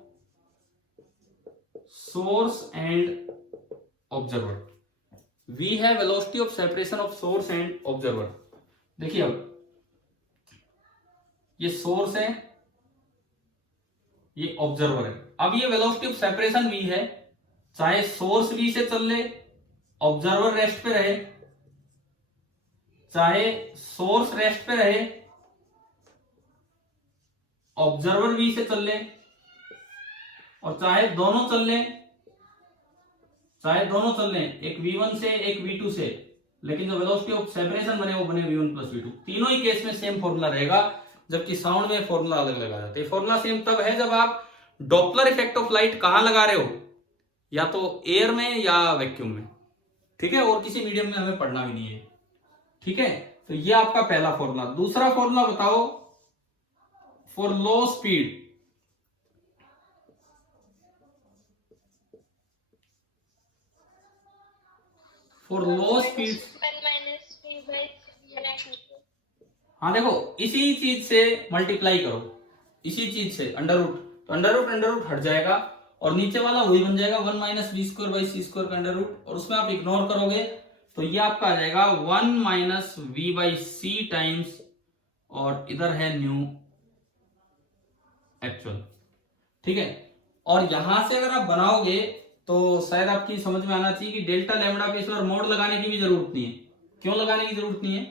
source and observer. v है velocity of separation of source and observer. देखिए अब ये सोर्स है, ये ऑब्जर्वर है। अब ये वेलोसिटी ऑफ सेपरेशन v है, चाहे सोर्स v से चल ले ऑब्जर्वर रेस्ट पे रहे, चाहे सोर्स रेस्ट पे रहे ऑब्जर्वर v से चल ले, और चाहे दोनों चल ले, एक v1 से एक v2 से, लेकिन जो वेलोसिटी ऑफ सेपरेशन बने वो बने v1 प्लस v2। तीनों ही केस में सेम फॉर्मूला रहेगा, जबकि साउंड में फॉर्मूला अलग लगा जाता है। फॉर्मूला सेम तब है जब आप डॉपलर इफेक्ट ऑफ लाइट कहां लगा रहे हो, या तो एयर में या वैक्यूम में। ठीक है, और किसी मीडियम में हमें पढ़ना भी नहीं है। ठीक है, तो ये आपका पहला फॉर्मूला। दूसरा फॉर्मूला बताओ for low speed. For low speed, हाँ देखो इसी चीज से मल्टीप्लाई करो, इसी चीज से अंडर रूट, तो अंडर रूट हट जाएगा और नीचे वाला वही बन जाएगा 1 minus v square by c square का अंडर रूट, और उसमें आप इग्नोर करोगे तो ये आपका आ जाएगा 1 minus v by c times, और इधर है न्यू एक्चुअल। ठीक है, और यहां से अगर आप बनाओगे तो शायद आपकी समझ में आना चाहिए कि डेल्टा लैम्डा पे इस बार मोड लगाने की भी जरूरत नहीं है। क्यों लगाने की जरूरत नहीं है?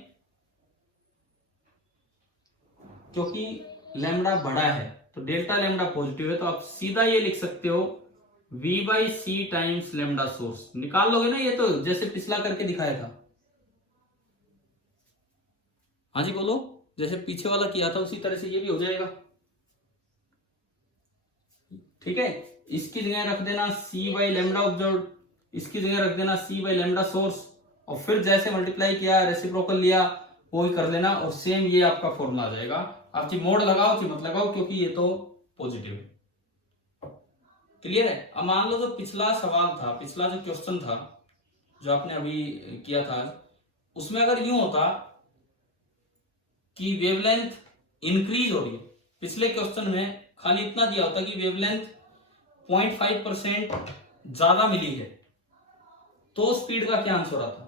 क्योंकि लैम्डा बड़ा है तो डेल्टा लैम्डा पॉजिटिव है, तो आप सीधा ये लिख सकते हो v by c times lambda source. निकाल लोगे ना ये, तो जैसे पिछला करके दिखाया था। हाँ जी बोलो, जैसे पीछे वाला किया था उसी तरह से ये भी हो जाएगा। ठीक है, इसकी जगह रख देना c बाई लैम्डा ऑब्जर्व, इसकी जगह रख देना c बाई लैम्डा सोर्स, और फिर जैसे मल्टीप्लाई किया रेसिप्रोकल लिया वो ही कर लेना, और सेम ये आपका फॉर्मूला आ जाएगा। आप जी मोड लगाओ कि मत लगाओ क्योंकि ये तो पॉजिटिव है। क्लियर है? अब मान लो जो पिछला सवाल था, पिछला जो क्वेश्चन था जो आपने अभी किया था, उसमें अगर यूं होता कि वेवलेंथ इंक्रीज हो रही है, पिछले क्वेश्चन में खाली इतना दिया होता कि वेवलेंथ 0.5% ज्यादा मिली है, तो स्पीड का क्या आंसर आता?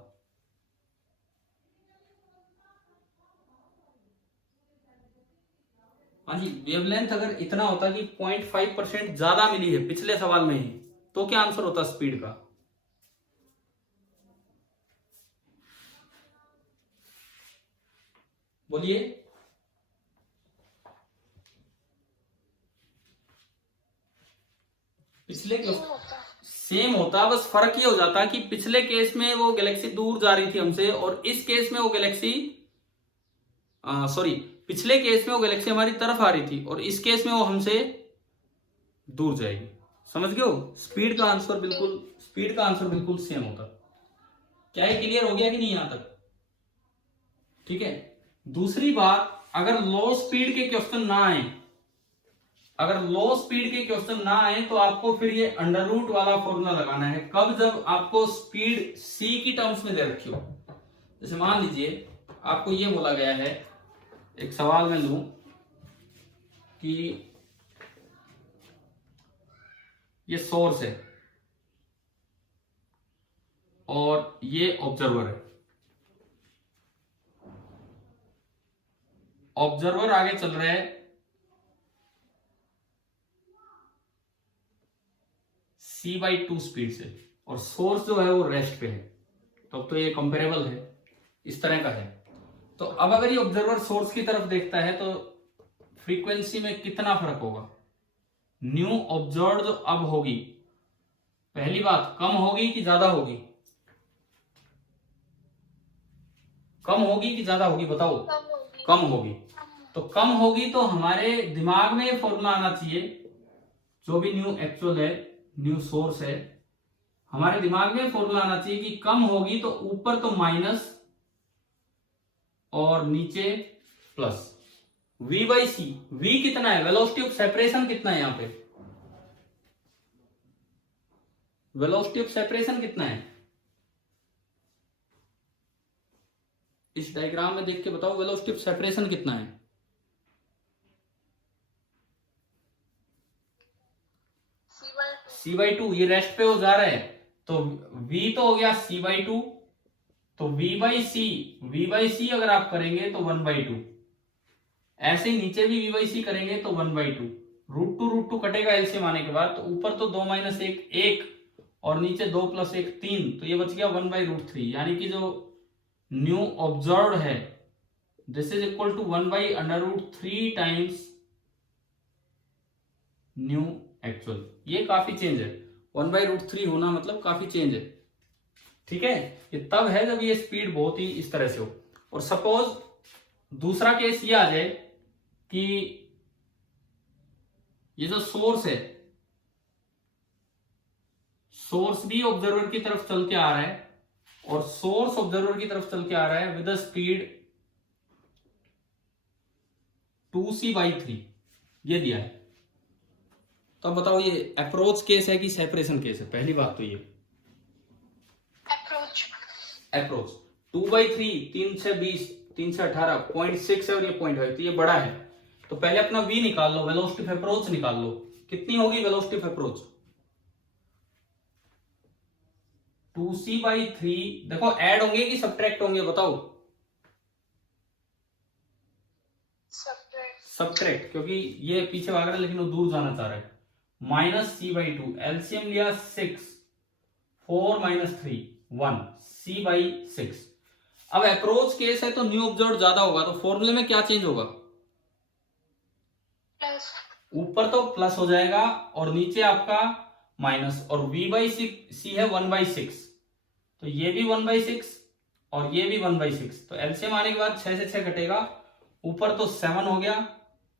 हाँ जी, वेवलेंथ अगर इतना होता कि 0.5% ज्यादा मिली है पिछले सवाल में ही, तो क्या आंसर होता स्पीड का? बोलिए। पिछले सेम होता है। सेम होता, बस फर्क ये हो जाता कि पिछले केस में वो गैलेक्सी दूर जा रही थी हमसे, और इस केस में वो गैलेक्सी सॉरी, पिछले केस में वो गैलेक्सी हमारी तरफ आ रही थी और इस केस में वो हमसे दूर जाएगी। समझ गए हो? स्पीड का आंसर बिल्कुल सेम होता। क्या ये क्लियर हो गया कि नहीं यहां तक? ठीक है। दूसरी बात, अगर लो स्पीड के क्वेश्चन ना आए तो आपको फिर ये अंडर रूट वाला फॉर्मूला लगाना है। कब? जब आपको स्पीड सी की टर्म्स में दे रखी हो। जैसे मान लीजिए आपको ये बोला गया है, एक सवाल में लूं कि ये सोर्स है और ये ऑब्जर्वर है। ऑब्जर्वर आगे चल रहा है c/2 स्पीड से और सोर्स जो है वो रेस्ट पे है, तो ये कंपेरेबल है, इस तरह का है। तो अब अगर ये ऑब्जर्वर सोर्स की तरफ देखता है तो फ्रीक्वेंसी में कितना फर्क होगा? न्यू ऑब्जर्व जो अब होगी, पहली बात कम होगी कि ज्यादा होगी? कम होगी कि ज्यादा होगी? बताओ। कम होगी। तो कम होगी तो हमारे दिमाग में फॉर्मूला आना चाहिए, जो भी न्यू एक्चुअल है, न्यू सोर्स है, हमारे दिमाग में फॉर्मूला आना चाहिए कि कम होगी तो ऊपर तो माइनस और नीचे प्लस। v/c, v कितना है? वेलोसिटी ऑफ सेपरेशन कितना है? यहां पे वेलोसिटी ऑफ सेपरेशन कितना है? इस डायग्राम में देख के बताओ, वेलोसिटी ऑफ सेपरेशन कितना है? c/2। ये रेस्ट पे हो जा रहा है तो v तो हो गया c/2, तो v/c अगर आप करेंगे तो 1/2। ऐसे ही नीचे भी v/c करेंगे तो 1/2। √2 कटेगा एलसीएम आने के बाद, तो ऊपर तो 2 - 1 1 और नीचे 2 + 1 3, तो ये बच गया 1/√3। यानी कि जो न्यू ऑब्जर्व है this is equal to 1/√3 times nu actual. ये काफी चेंज है, 1/√3 होना मतलब काफी चेंज है। ठीक है, ये तब है जब ये स्पीड बहुत ही इस तरह से हो। और सपोज दूसरा केस ये आ जाए कि ये जो सोर्स है, सोर्स भी ऑब्जर्वर की तरफ चल के आ रहा है और सोर्स ऑब्जर्वर की तरफ चल के आ रहा है विद स्पीड 2c/3, ये दिया है। तो अब बताओ ये अप्रोच केस है कि सेपरेशन केस है? पहली बात तो ये अप्रोच 2/3, 3 से 20, 3 से 18, 0.6 है और ये 0.5, तो ये बड़ा है। तो पहले अपना v निकाल लो, वेलोसिटी ऑफ अप्रोच निकाल लो। कितनी होगी वेलोसिटी ऑफ अप्रोच? 2c/3। देखो ऐड होंगे कि सब्ट्रैक्ट होंगे? बताओ। सब्ट्रैक्ट, क्योंकि ये पीछे भाग रहा है लेकिन वो दूर जाना चाह रहा है। -c/2, एलसीएम लिया 6, 4 - 3 1, c/6। अब अप्रोच केस है तो न्यू ऑब्जर्व ज्यादा होगा, तो फॉर्मूले में क्या चेंज होगा? प्लस। ऊपर तो प्लस हो जाएगा और नीचे आपका माइनस, और v/c है 1/6, तो ये भी 1/6 और ये भी 1/6, तो एलसीएम आने के बाद 6 से 6 कटेगा, ऊपर तो 7 हो गया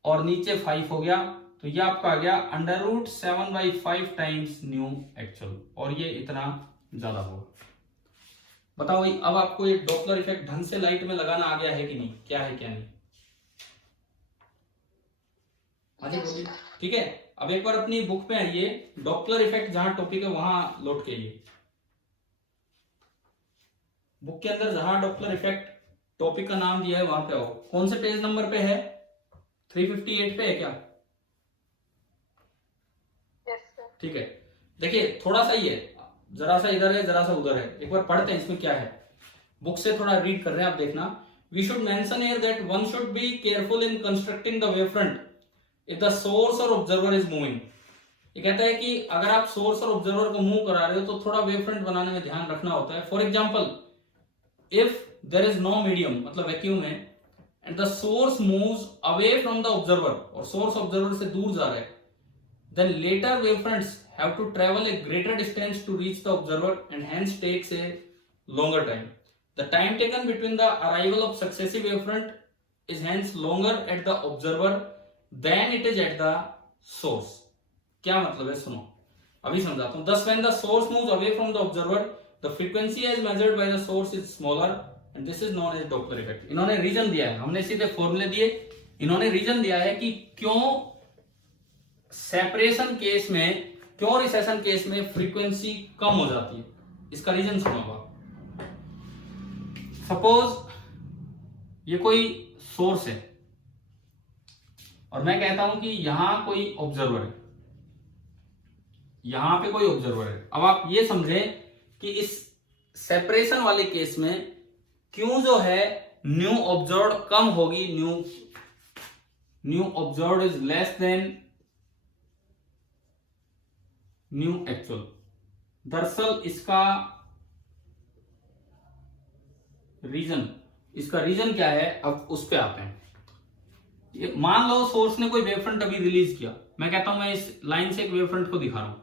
और नीचे 5 हो गया, तो ये आपका आ गया √7/5 टाइम्स न्यू एक्चुअल, और ये इतना ज्यादा होगा। बताओ भाई, अब आपको ये डॉपलर इफेक्ट ढंग से लाइट में लगाना आ गया है कि नहीं? क्या है क्या नहीं? ठीक है, अब एक बार अपनी बुक पे आइए, डॉपलर इफेक्ट जहां टॉपिक है वहां लौट के लिए। बुक के अंदर जहां डॉपलर इफेक्ट टॉपिक का नाम दिया है वहां पे आओ। कौन से पेज नंबर पे है? 358 पे है क्या? ठीक है, देखिए थोड़ा सा ही है, जरा सा इधर है जरा सा उधर है, एक बार पढ़ते हैं इसमें क्या है। बुक से थोड़ा रीड कर रहे हैं आप, देखना। We should mention here that one should be careful in constructing the wave front if the source और ऑब्जर्वर इज मूविंग। ये कहता है कि अगर आप सोर्स और ऑब्जर्वर को मूव करा रहे हो तो थोड़ा वेव फ्रंट बनाने में ध्यान रखना होता है। For example, if there is no medium, मतलब वैक्यूम है, and the source moves away from the observer, और सोर्स ऑब्जर्वर से दूर जा रहा है, then later wavefronts have to travel a greater distance to reach the observer and hence takes a longer time. The time taken between the arrival of successive wavefront is hence longer at the observer than it is at the source. क्या मतलब है सुनो, अभी समझाता हूं. Thus when the source moves away from the observer, the frequency as measured by the source is smaller and this is known as Doppler effect. इन्होंने रीजन दिया है, हमने सीधे फॉर्मूले दिए. इन्होंने रीजन दिया है कि क्यों सेपरेशन केस में, क्यों रिसेशन केस में फ्रीक्वेंसी कम हो जाती है. इसका रीजन सुनो. सपोज ये कोई सोर्स है और मैं कहता हूं कि यहां कोई ऑब्जर्वर है, यहां पे कोई ऑब्जर्वर है. अब आप ये समझें कि इस सेपरेशन वाले केस में क्यों जो है न्यू ऑब्जर्व कम होगी, new observe is less than new actual. दरअसल इसका रीजन क्या है, अब उस पे आते हैं. ये मान लो सोर्स ने कोई वेवफ्रंट अभी रिलीज किया. मैं कहता हूं मैं इस लाइन से एक वेवफ्रंट को दिखा रहा हूं.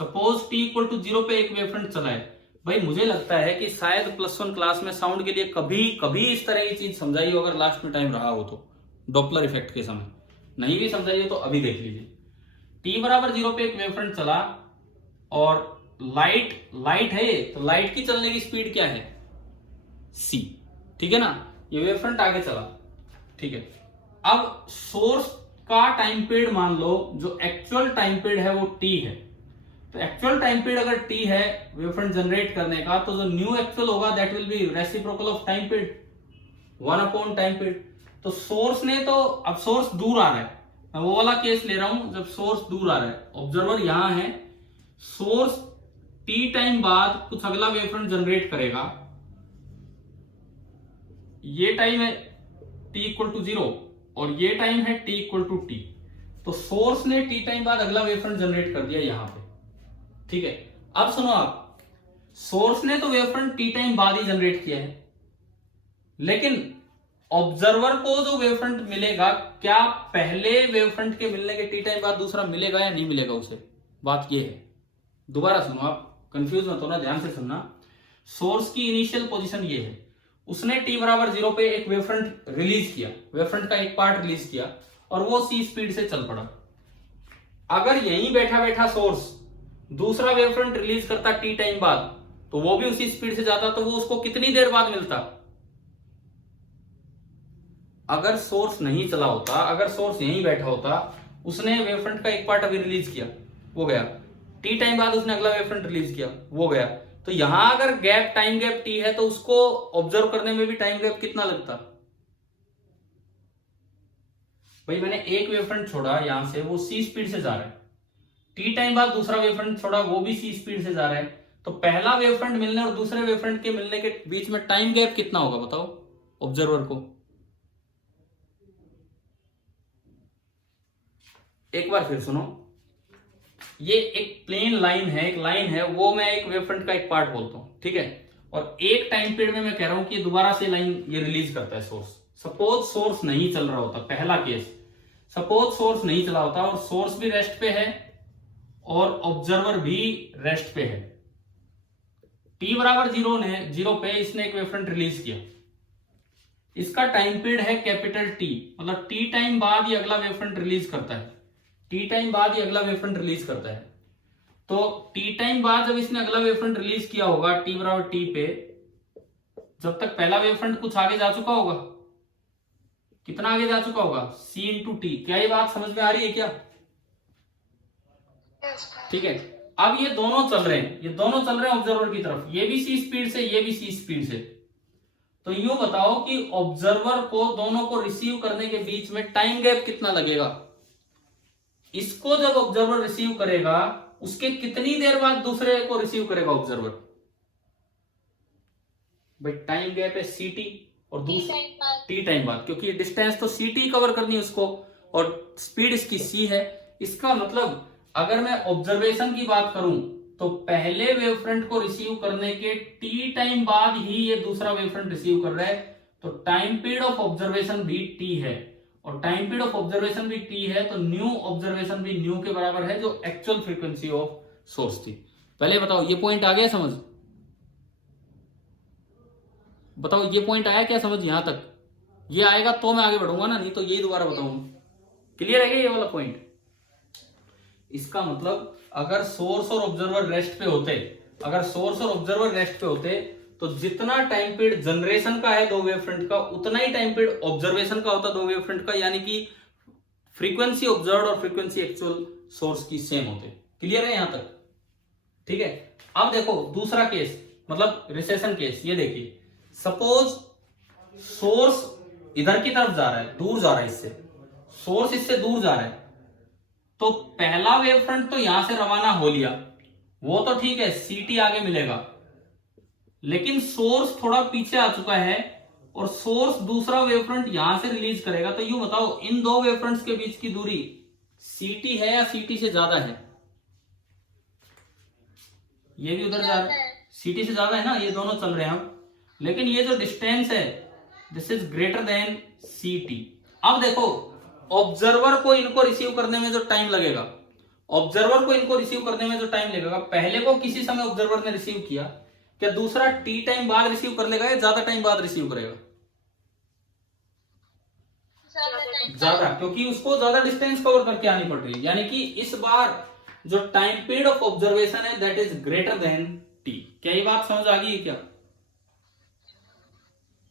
सपोज t इक्वल टू 0 पे एक वेवफ्रंट चला है. भाई मुझे लगता है कि शायद +1 क्लास में साउंड के लिए कभी इस तरह की चीज समझाई हो, अगर लास्ट में टाइम रहा हो तो, डॉपलर इफेक्ट के समय. नहीं भी समझाई हो तो अभी देख लीजिए. t बराबर 0 पे एक वेवफ्रंट चला और लाइट है ये, तो लाइट की चलने की स्पीड क्या है, c. ठीक है ना. ये वेवफ्रंट आगे चला, ठीक है. अब सोर्स का टाइम पीरियड मान लो, जो एक्चुअल टाइम पीरियड है वो t है. तो एक्चुअल टाइम पीरियड अगर t है वेवफ्रंट जनरेट करने का, तो जो न्यू एक्चुअल होगा that will B reciprocal of time period, 1 time period. तो सोर्स ने तो, अब सोर्स दूर आ रहा है, मैं वो वाला केस ले रहा हूं जब सोर्स दूर आ रहा है, ऑब्जर्वर यहां है, सोर्स t टाइम बाद कुछ अगला वेवफ्रंट जनरेट करेगा. ये टाइम है t इक्वल टू 0 और ये टाइम है t इक्वल टू t. तो सोर्स ने t टाइम बाद अगला वेवफ्रंट जनरेट कर दिया यहां पे. ठीक है. अब सुनो आप, सोर्स ने तो वेवफ्रंट t टाइम बाद ही जनरेट किया है, लेकिन ऑब्जर्वर को जो वेवफ्रंट मिलेगा, क्या पहले वेवफ्रंट के मिलने के t टाइम बाद दूसरा मिलेगा या नहीं मिलेगा उसे. बात ये है, दोबारा सुनो आप, कंफ्यूज मत होना, ध्यान से सुनना. सोर्स की इनिशियल पोजीशन ये है, उसने t बराबर 0 पे एक वेवफ्रंट रिलीज किया, वेवफ्रंट का एक पार्ट रिलीज किया और वो c स्पीड से चल पड़ा. अगर यहीं बैठा बैठा सोर्स दूसरा वेवफ्रंट रिलीज करता t टाइम बाद, तो वो भी उसी स्पीड से जाता, तो वो उसको कितनी देर बाद मिलता. अगर सोर्स नहीं चला होता, अगर सोर्स यहीं बैठा होता, उसने वेवफ्रंट का एक पार्ट अभी रिलीज किया, वो गया, t टाइम बाद उसने अगला वेवफ्रंट रिलीज किया, वो गया. तो यहां अगर गैप, टाइम गैप t है, तो उसको ऑब्जर्व करने में भी टाइम गैप कितना लगता. भाई मैंने एक वेवफ्रंट छोड़ा यहां से, वो c स्पीड से जा रहा है, t टाइम बाद दूसरा वेवफ्रंट छोड़ा, वो भी c स्पीड से जा रहा है. तो पहला वेवफ्रंट मिलने और दूसरे वेवफ्रंट के मिलने के बीच में टाइम गैप कितना होगा बताओ ऑब्जर्वर को. एक बार फिर सुनो, ये एक प्लेन लाइन है, एक लाइन है, वो मैं एक वेवफ्रंट का एक पार्ट बोलता हूं, ठीक है. और एक टाइम पीरियड में मैं कह रहा हूं कि दोबारा से लाइन ये रिलीज करता है सोर्स. सपोज सोर्स नहीं चल रहा होता, पहला केस, सपोज सोर्स नहीं चला होता और सोर्स भी रेस्ट पे है और ऑब्जर्वर भी रेस्ट पे है. t बराबर 0 पे इसने एक वेवफ्रंट रिलीज किया, इसका टाइम पीरियड है कैपिटल T, मतलब t टाइम बाद ये अगला वेवफ्रंट रिलीज करता है, t टाइम बाद ये अगला वेवफ्रंट रिलीज करता है. तो t टाइम बाद जब इसने अगला वेवफ्रंट रिलीज किया होगा t बराबर t पे, जब तक पहला वेवफ्रंट कुछ आगे जा चुका होगा, कितना आगे जा चुका होगा, c इंटू टी. क्या ये बात समझ में आ रही है क्या. ठीक है. अब ये दोनों चल रहे हैं, ये दोनों चल रहे हैं ऑब्जर्वर की तरफ, ये भी c स्पीड से, ये भी c स्पीड से. तो यूं बताओ कि ऑब्जर्वर को दोनों को रिसीव करने के बीच में टाइम गैप कितना लगेगा. इसको जब ऑब्जर्वर रिसीव करेगा, उसके कितनी देर बाद दूसरे को रिसीव करेगा ऑब्जर्वर. भाई टाइम गैप है ct और दूसरा t टाइम बाद, क्योंकि डिस्टेंस तो ct कवर करनी है उसको और स्पीड इसकी c है. इसका मतलब अगर मैं ऑब्जर्वेशन की बात करूं तो पहले वेवफ्रंट को रिसीव करने के t टाइम बाद ही ये दूसरा वेवफ्रंट रिसीव कर रहा है. तो टाइम पीरियड ऑफ ऑब्जर्वेशन भी t है और टाइम पीरियड ऑफ ऑब्जर्वेशन भी t है, तो न्यू ऑब्जर्वेशन भी न्यू के बराबर है, जो एक्चुअल फ्रीक्वेंसी ऑफ सोर्स थी। पहले बताओ ये पॉइंट आ गया समझ? बताओ ये पॉइंट आया क्या समझ यहां तक? ये आएगा तो मैं आगे बढ़ूंगा ना, नहीं तो यही दोबारा बताऊंगा। क्लियर है ये वाला पॉइंट? इसका मतलब अगर सोर्स और ऑब्जर्वर रेस्ट पे होते, अगर सोर्स और ऑब्जर्वर रेस्ट पे होते तो जितना टाइम पीरियड जनरेशन का है दो वेव फ्रंट का, उतना ही टाइम पीरियड ऑब्जर्वेशन का होता दो वेव फ्रंट का, यानी कि फ्रीक्वेंसी ऑब्जर्व और फ्रीक्वेंसी एक्चुअल सोर्स की सेम होते। क्लियर है यहां तक? ठीक है। अब देखो दूसरा केस, मतलब रिसेशन केस। ये देखिए, सपोज सोर्स इधर की तरफ जा रहा है, दूर जा रहा है इससे, सोर्स इससे दूर जा रहा है, तो पहला वेव फ्रंट तो यहां से रवाना हो लिया, वो तो ठीक है, सीटी आगे मिलेगा। लेकिन सोर्स थोड़ा पीछे आ चुका है और सोर्स दूसरा वेव फ्रंट यहां से रिलीज करेगा, तो यूं बताओ इन दो वेव फ्रंट्स के बीच की दूरी सीटी है या सीटी से ज्यादा है? ये भी उधर जा रहा है, सीटी से ज्यादा है ना, ये दोनों चल रहे हैं हम। लेकिन ये जो डिस्टेंस है दिस इज ग्रेटर देन सीटी। अब देखो ऑब्जर्वर को इनको रिसीव करने में जो टाइम लगेगा, ऑब्जर्वर को इनको रिसीव करने में जो टाइम लगेगा, पहले को किसी समय ऑब्जर्वर ने रिसीव किया, क्या दूसरा टी टाइम बाद रिसीव कर लेगा या ज्यादा टाइम बाद रिसीव करेगा? ज्यादा, क्योंकि उसको ज्यादा डिस्टेंस कवर करके आनी पड़ रही है। यानी कि इस बार जो टाइम पीरियड ऑफ ऑब्जर्वेशन है that is greater than T. क्या ये बात समझ आ गई है क्या?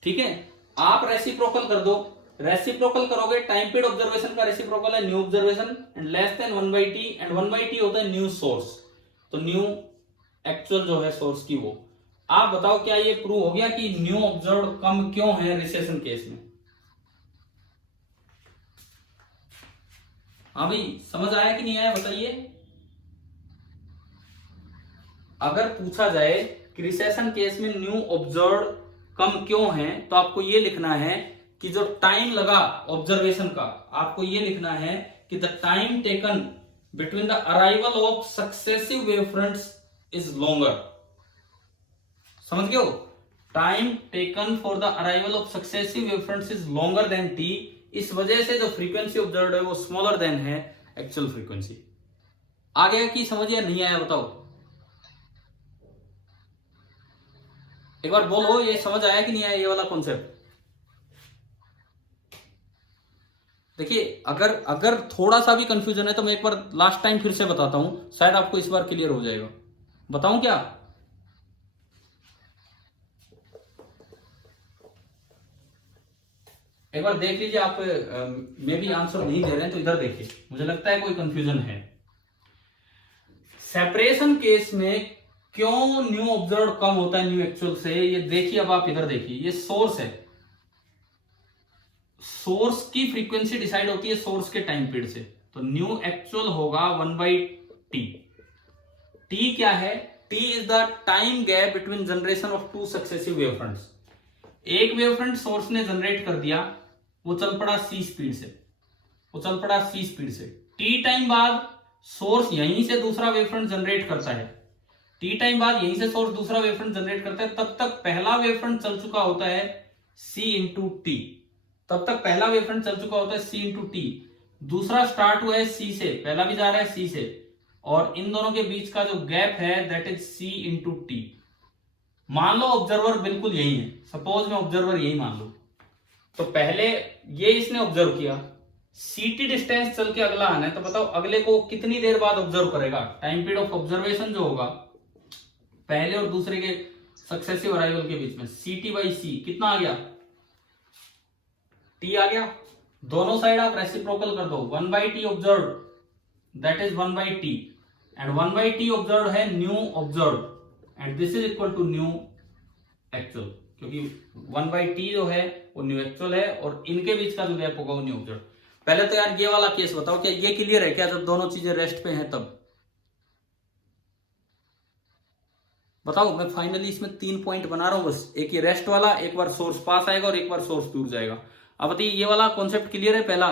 ठीक है। आप रेसिप्रोकल कर दो, रेसिप्रोकल करोगे, टाइम पीरियड ऑब्जर्वेशन का रेसिप्रोकल है new observation and less than 1/t, and 1/t होता है न्यू सोर्स, तो न्यू एक्चुअल जो है सोर्स की वो। आप बताओ क्या ये प्रूव हो गया कि न्यू ऑब्जर्व कम क्यों है रिसेशन केस में? हाँ भाई, समझ आया कि नहीं आया बताइए। अगर पूछा जाए कि रिसेशन केस में न्यू ऑब्जर्व कम क्यों है, तो आपको ये लिखना है कि जो टाइम लगा ऑब्जर्वेशन का, आपको ये लिखना है कि the time taken between the arrival of successive wave fronts is longer. समझ गए हो? Time taken for the arrival of successive wave fronts is longer than T. इस वजह से जो फ्रीक्वेंसी ऑब्जर्व्ड है वो स्मॉलर देन है एक्चुअल फ्रीक्वेंसी। आ गया कि समझ या नहीं आया बताओ? एक बार बोलो, ये समझ आया कि नहीं आया ये वाला कॉन्सेप्ट? देखिए, अगर थोड़ा सा भी कंफ्यूजन है तो मैं एक बार लास्ट टाइम फिर से बताता हूं, शायद आपको इस बार क्लियर हो जाएगा। बताऊं क्या? एक बार देख लीजिए आप, मे भी आंसर नहीं दे रहे हैं तो इधर देखिए, मुझे लगता है कोई कंफ्यूजन है। सेपरेशन केस में क्यों न्यू ऑब्जर्व कम होता है न्यू एक्चुअल से, ये देखिए। अब आप इधर देखिए, ये सोर्स है, सोर्स की फ्रीक्वेंसी डिसाइड होती है सोर्स के टाइम पीरियड से, तो न्यू एक्चुअल होगा 1/t। टी क्या है? T is the time gap between generation of two successive wave fronts. एक वेव फ्रंट सोर्स ने जनरेट कर दिया, वो चल पड़ा सी स्पीड से, वो चल पड़ा सी स्पीड से। टी टाइम बाद सोर्स यहीं से दूसरा वेव फ्रंट जनरेट करता है, टी टाइम बाद यहीं से सोर्स दूसरा वेव फ्रंट जनरेट करता है, तब तक पहला वेव फ्रंट चल चुका होता है सी इंटू टी, तब तक पहला वेव फ्रंट चल चुका होता है सी इंटू टी। दूसरा स्टार्ट हुआ है सी से, पहला भी जा रहा है सी से, और इन दोनों के बीच का जो गैप है that is c into t. मान लो ऑब्जर्वर बिल्कुल यही है, सपोज मैं ऑब्जर्वर यही मान लो, तो पहले ये इसने ऑब्जर्व किया, सीटी डिस्टेंस चल के अगला आना है, तो बताओ अगले को कितनी देर बाद ऑब्जर्व करेगा? टाइम पीरियड ऑफ ऑब्जर्वेशन जो होगा पहले और दूसरे के सक्सेसिव अराइवल के बीच में, सीटी बाई सी कितना आ गया? टी आ गया। दोनों साइड आप रेसिप्रोकल कर दो, 1/t observe that is 1/t, and 1/t observe है nu observe, and this is equal to nu actual, क्योंकि 1/t जो है वो न्यू एक्चुअल है और इनके बीच का जो गैप होगा वो न्यू ऑब्जर्व। पहले तो यार ये वाला केस बताओ, क्या ये क्लियर है क्या? जब दोनों चीजें रेस्ट पे हैं तब बताओ। मैं फाइनली इसमें 3 पॉइंट बना रहा हूं बस, एक ये रेस्ट वाला, एक बार सोर्स पास आएगा और एक बार सोर्स दूर जाएगा। अब बताइए ये वाला कॉन्सेप्ट क्लियर है पहला?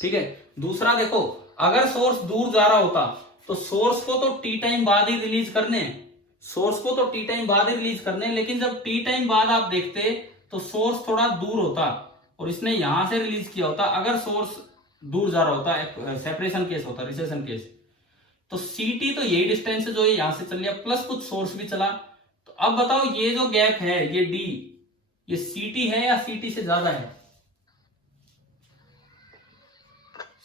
ठीक है। दूसरा देखो, अगर सोर्स दूर जा रहा होता तो सोर्स को तो टी टाइम बाद ही रिलीज करने, सोर्स को तो टी टाइम बाद ही रिलीज करने, लेकिन जब टी टाइम बाद आप देखते तो सोर्स थोड़ा दूर होता और इसने यहां से रिलीज किया होता। अगर सोर्स दूर जा रहा होता है, सेपरेशन केस होता है, रिसेशन केस। तो CT तो यही डिस्टेंस जो है यहां से चल लिया, प्लस कुछ सोर्स भी चला। तो अब बताओ ये जो गैप है ये D, ये CT है या CT से ज्यादा है?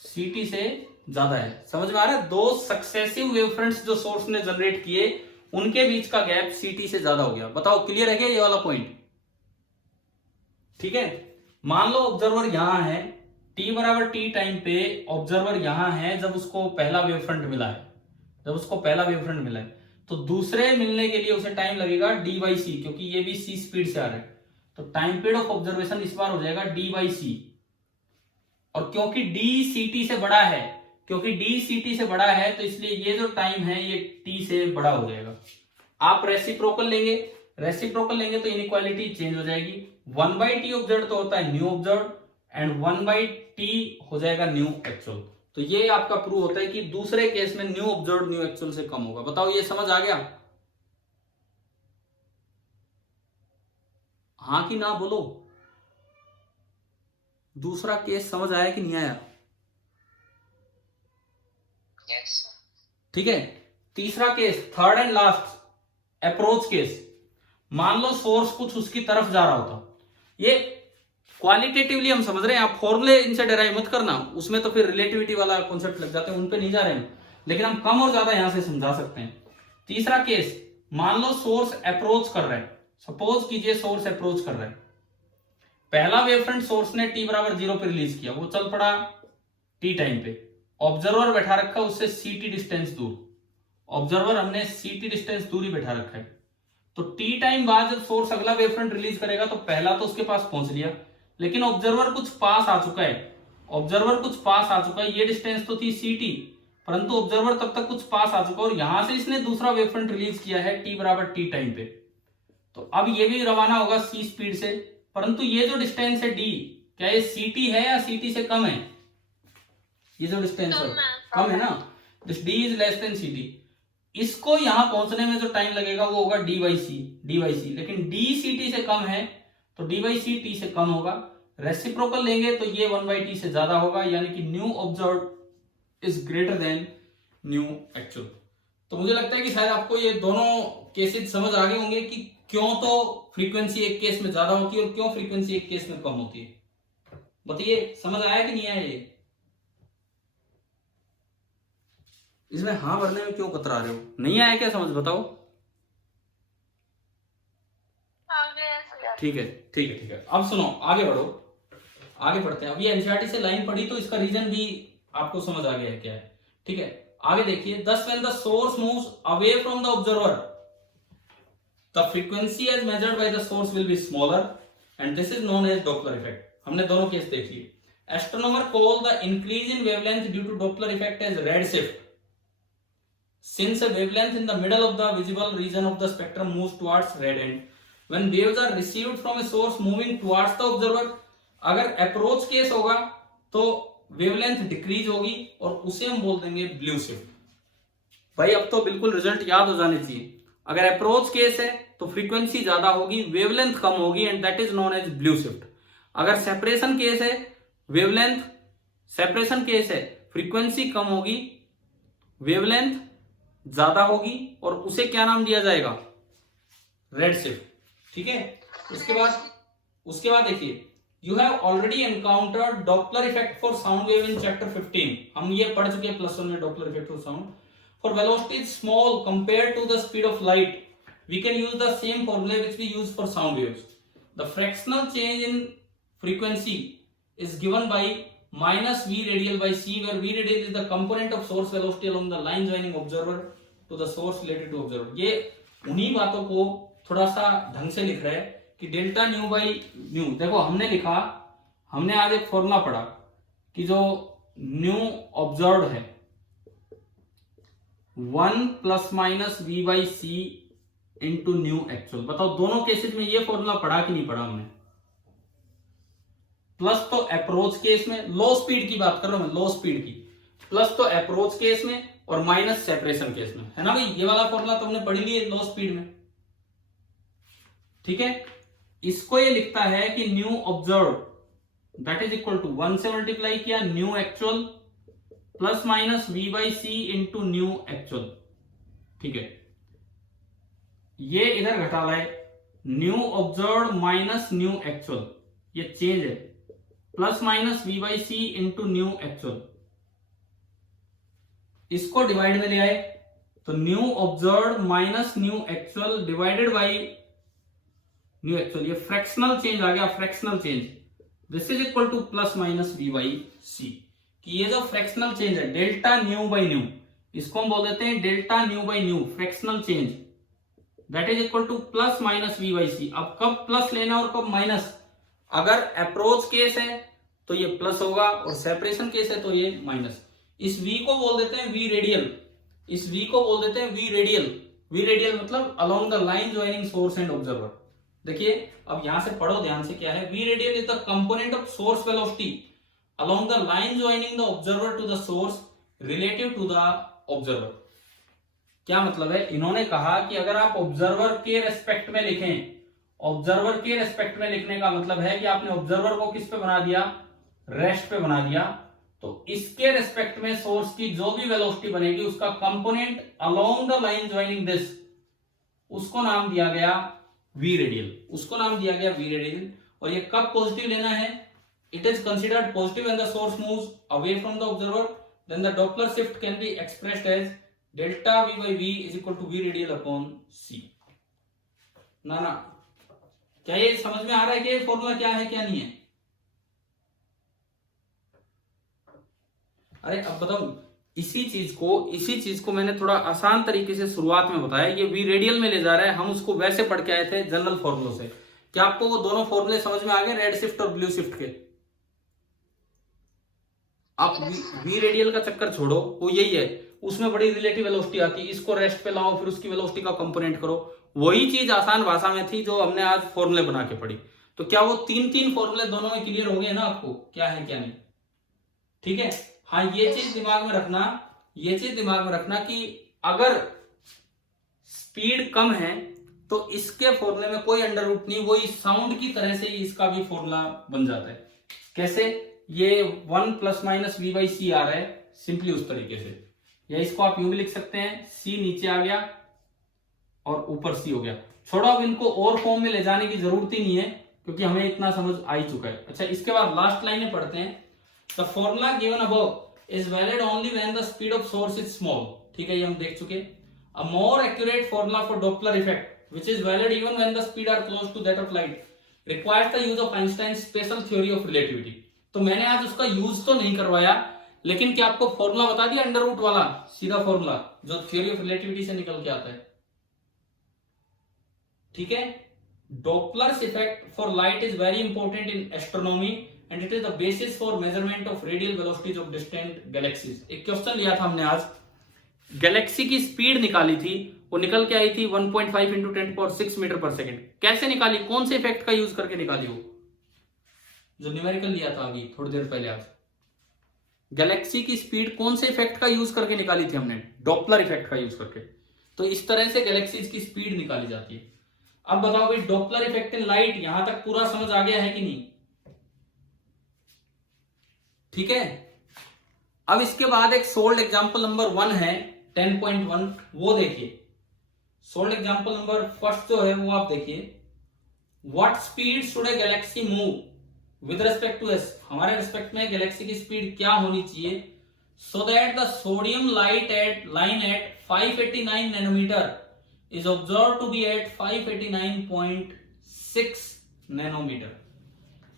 CT से ज्यादा है। समझ में आ रहा है? दो सक्सेसिव वेवफ्रंट्स जो सोर्स ने जनरेट किए उनके बीच का गैप CT से ज्यादा हो गया। बताओ क्लियर है क्या ये वाला पॉइंट? ठीक है, मान लो ऑब्जर्वर यहां है, T बराबर T टाइम पे ऑब्जर्वर यहां है जब उसको पहला वेवफ्रंट मिला है, जब उसको पहला वेवफ्रंट मिला है, तो दूसरे मिलने के लिए उसे टाइम लगेगा D/C, क्योंकि ये भी C स्पीड से आ रहा है। तो टाइम पीरियड ऑफ ऑब्जर्वेशन इस बार हो जाएगा D/C। और क्योंकि D CT से बड़ा है, क्योंकि D CT से बड़ा है, तो इसलिए ये जो टाइम है ये T से बड़ा हो जाएगा। आप रेसिप्रोकल लेंगे, रेसिप्रोकल लेंगे तो इनइक्वालिटी चेंज हो जाएगी। 1/T ऑब्जर्व तो होता है न्यू ऑब्जर्व, एंड 1/T हो जाएगा न्यू एक्चुअल। तो ये आपका प्रूव होता है कि दूसरे केस में न्यू ऑब्जर्व न्यू एक्चुअल से कम होगा। बताओ ये समझ आ गया? हाँ कि ना बोलो। दूसरा केस समझ आया कि नहीं आया? Yes, sir. ठीक है, तीसरा case, third and last, approach case. मान लो सोर्स कुछ उसकी तरफ जा रहा होता, ये क्वालिटेटिवली हम समझ रहे हैं, आप फॉर्मूले इनसे डेराइव मत करना, उसमें तो फिर रिलेटिविटी वाला कॉन्सेप्ट लग जाते हैं, उन पे नहीं जा रहे हैं, लेकिन हम कम और ज्यादा यहां से समझा सकते हैं। तीसरा केस, मान लो सोर्स अप्रोच कर रहा है, सपोज कीजिए सोर्स अप्रोच कर रहा है, पहला वेवफ्रंट सोर्स ने T बराबर 0 पे रिलीज किया, वो चल पड़ा T टाइम पे, ऑब्जर्वर बैठा रखा उससे CT डिस्टेंस दूर, ऑब्जर्वर हमने CT डिस्टेंस दूर ही बैठा रखा है। तो T टाइम बाद जब सोर्स अगला वेवफ्रंट रिलीज करेगा तो पहला तो उसके पास पहुंच लिया, लेकिन ऑब्जर्वर कुछ पास आ चुका है, ऑब्जर्वर कुछ पास आ चुका है, ये डिस्टेंस तो थी CT, परंतु ऑब्जर्वर तब तक कुछ पास आ चुका है और यहां से इसने दूसरा वेवफ्रंट रिलीज किया है T बराबर T टाइम पे। तो अब ये भी रवाना होगा C स्पीड से, परंतु ये जो डिस्टेंस है D, क्या ये CT है या CT से कम है? ये जो डिस्टेंस है कम है ना, this D is less than CT। इसको यहां पहुंचने में जो टाइम लगेगा वो होगा D/C, लेकिन D CT से कम है तो D/C T से कम होगा। रेसिप्रोकल लेंगे तो ये 1/T से ज्यादा होगा, यानी कि nu observe is greater than new actual. तो मुझे लगता है कि शायद आपको ये दोनों केसेस समझ आ गए होंगे कि क्यों तो फ्रीक्वेंसी एक केस में ज्यादा होती है और क्यों फ्रीक्वेंसी एक केस में कम होती है। बताइए समझ आया कि नहीं आया? ये इसमें हाँ भरने में क्यों कतरा रहे हो? नहीं आया क्या समझ? बताओ। आगे sir. ठीक है ठीक है ठीक है, अब सुनो, आगे बढ़ो, आगे बढ़ते हैं। अब ये एनसीईआरटी से लाइन पढ़ी तो इसका रीजन भी आपको समझ आ गया है क्या है। ठीक है, आगे देखिए, thus when the source moves away from the observer, the frequency as measured by the source will be smaller and this is known as Doppler effect. हमने दोनों केस देख लिए। Astronomer call the increase in wavelength due to Doppler effect as redshift. Since a wavelength in the middle of the visible region of the spectrum moves towards red end, when waves are received from a source moving towards the observer, अगर अप्रोच केस होगा तो वेवलेंथ डिक्रीज होगी और उसे हम बोल देंगे ब्लू शिफ्ट। भाई अब तो बिल्कुल रिजल्ट याद हो जाने चाहिए। अगर अप्रोच केस है तो फ्रीक्वेंसी ज्यादा होगी, वेवलेंथ कम होगी, and that is known as blue shift. अगर सेपरेशन केस है, वेवलेंथ सेपरेशन केस है, फ्रीक्वेंसी कम होगी, वेवलेंथ ज्यादा होगी, और उसे क्या नाम दिया जाएगा? Red shift. ठीक है, उसके बाद देखिए, you have already encountered Doppler effect for sound wave in chapter 15। हम ये पढ़ चुके हैं +1 में, Doppler effect for sound. For velocity small compare to the speed of light, we can use the same formula which we use for sound waves. The fractional change in frequency is given by minus v radial by c, where v radial is the component of source velocity along the line joining observer to the source related to observer. ये उन्हीं बातों को थोड़ा सा ढंग से लिख रहे हैं कि डेल्टा न्यू बाई न्यू। देखो हमने लिखा, हमने आज एक फॉर्मूला पढ़ा कि जो न्यू ऑब्जर्व है 1 ± v/c इंटू न्यू एक्चुअल। बताओ दोनों केसेस में ये फॉर्मूला पढ़ा कि नहीं पढ़ा हमने? प्लस तो अप्रोच केस में, लो स्पीड की बात कर रहा हूं मैं, लो स्पीड की, प्लस तो अप्रोच केस में और माइनस सेपरेशन केस में, है ना भाई? ये वाला फॉर्मूला तुमने पढ़ लिया लो स्पीड में। ठीक है, इसको ये लिखता है कि nu observe that is equal to 1 से मल्टीप्लाई किया nu actual plus minus v by c into nu actual. ठीक है, ये इधर घटा लाए, nu observe minus nu actual, ये चेंज है, plus minus v by c into nu actual. इसको डिवाइड में ले आए तो nu observe minus nu actual divided by nu actual, ये फ्रैक्शनल चेंज आ गया, fractional change. This is equal to plus minus v by c, कि ये जो फ्रैक्शनल चेंज है डेल्टा न्यू बाई न्यू, इसको हम बोल देते हैं delta nu by nu, fractional change, that is equal to plus minus v by c. अब कब प्लस लेना और कब माइनस? अगर अप्रोच केस है तो ये प्लस होगा और सेपरेशन केस है तो ये माइनस। इस v को बोल देते हैं v रेडियल, इस v को बोल देते हैं v रेडियल। v रेडियल मतलब along the line joining source and observer. देखिए अब यहां से पढ़ो ध्यान से, क्या है, v radial is the component of source velocity along the line joining the observer to the source relative to the observer. क्या मतलब है? इन्होंने कहा कि अगर आप ऑब्जर्वर के रेस्पेक्ट में लिखें, ऑब्जर्वर के रेस्पेक्ट में लिखने का मतलब है कि आपने ऑब्जर्वर को किस पे बना दिया, रेस्ट पे बना दिया, तो इसके रेस्पेक्ट में सोर्स की जो भी वेलोसिटी बनेगी उसका component along the line joining this, उसको नाम दिया गया v रेडियल, उसको नाम दिया गया v रेडियल। और ये कब पॉजिटिव लेना है? It is considered positive when the source moves away from the observer, then the Doppler shift can be expressed as delta v by v is equal to v radial upon c। ना क्या ये समझ में आ रहा है कि ये फॉर्मूला क्या है क्या नहीं है? अरे अब बताओ, इसी चीज को मैंने थोड़ा आसान तरीके से शुरुआत में बताया, ये v रेडियल में ले जा रहा है, हम उसको वैसे पढ़ के आए थे जनरल फॉर्मूलों से। क्या आपको वो दोनों फॉर्मूले समझ में आ गए, रेड शिफ्ट और ब्लू शिफ्ट के? आप v रेडियल का चक्कर छोड़ो, वो यही है, उसमें बड़ी रिलेटिव वेलोसिटी आती है, इसको रेस्ट पे लाओ फिर उसकी वेलोसिटी का कंपोनेंट करो, वही चीज आसान भाषा में थी जो हमने आज फॉर्मूले बना के पढ़ी। तो क्या वो तीन फॉर्मूले दोनों में क्लियर हो गए ना आपको, क्या है क्या नहीं? ठीक है, हाँ ये चीज दिमाग में रखना, ये चीज दिमाग में रखना कि अगर स्पीड कम है तो इसके फॉर्मूले में कोई अंडर रूट नहीं, वही साउंड की तरह से ही इसका भी फॉर्मूला बन जाता है। कैसे? ये 1 प्लस माइनस v बाई सी आ रहा है, सिंपली उस तरीके से, या इसको आप यूं भी लिख सकते हैं, c नीचे आ गया और ऊपर c हो गया। छोड़ो, अब इनको और फॉर्म में ले जाने की जरूरत ही नहीं है क्योंकि हमें इतना समझ आ ही चुका है। अच्छा, इसके बाद लास्ट लाइन पढ़ते हैं, the formula given above is valid only when the speed of source is small. ठीक है, ये हम देख चुके। A more accurate formula for Doppler effect which is valid even when the speed are close to that of light requires the use of Einstein special theory of relativity. तो मैंने आज उसका यूज तो नहीं करवाया, लेकिन क्या आपको फॉर्मूला बता दिया अंडर रूट वाला, सीधा फॉर्मूला जो थ्योरी ऑफ रिलेटिविटी से निकल के आता है। ठीक है, Doppler's effect for light is very important in astronomy and it is the basis for measurement of radial velocities of distant galaxies. एक क्वेश्चन लिया था हमने आज, गैलेक्सी की स्पीड निकाली थी, वो निकल के आई थी 1.5 इंटू 10⁶ मीटर पर सेकेंड। कैसे निकाली, कौन से इफेक्ट का यूज करके निकाली? वो जो न्यूमेरिकल लिया था अभी थोड़ी देर पहले आज, गैलेक्सी की स्पीड कौन से इफेक्ट का यूज करके निकाली थी हमने? डॉपलर इफेक्ट का यूज करके। तो इस तरह से गैलेक्सीज की स्पीड निकाली जाती है। अब बताओ भाई, डॉपलर इफेक्ट इन लाइट, यहां तक पूरा समझ आ गया है कि नहीं? ठीक है, अब इसके बाद एक सोल्ड एग्जांपल नंबर 1 है 10.1, वो देखिए। सोल्ड एग्जांपल नंबर फर्स्ट जो है वो आप देखिए, what speed should a galaxy move with respect to us. हमारे रिस्पेक्ट में गैलेक्सी की स्पीड क्या होनी चाहिए, so that the sodium light at line at 589 nanometre is observed to be at 589.6 nanometre.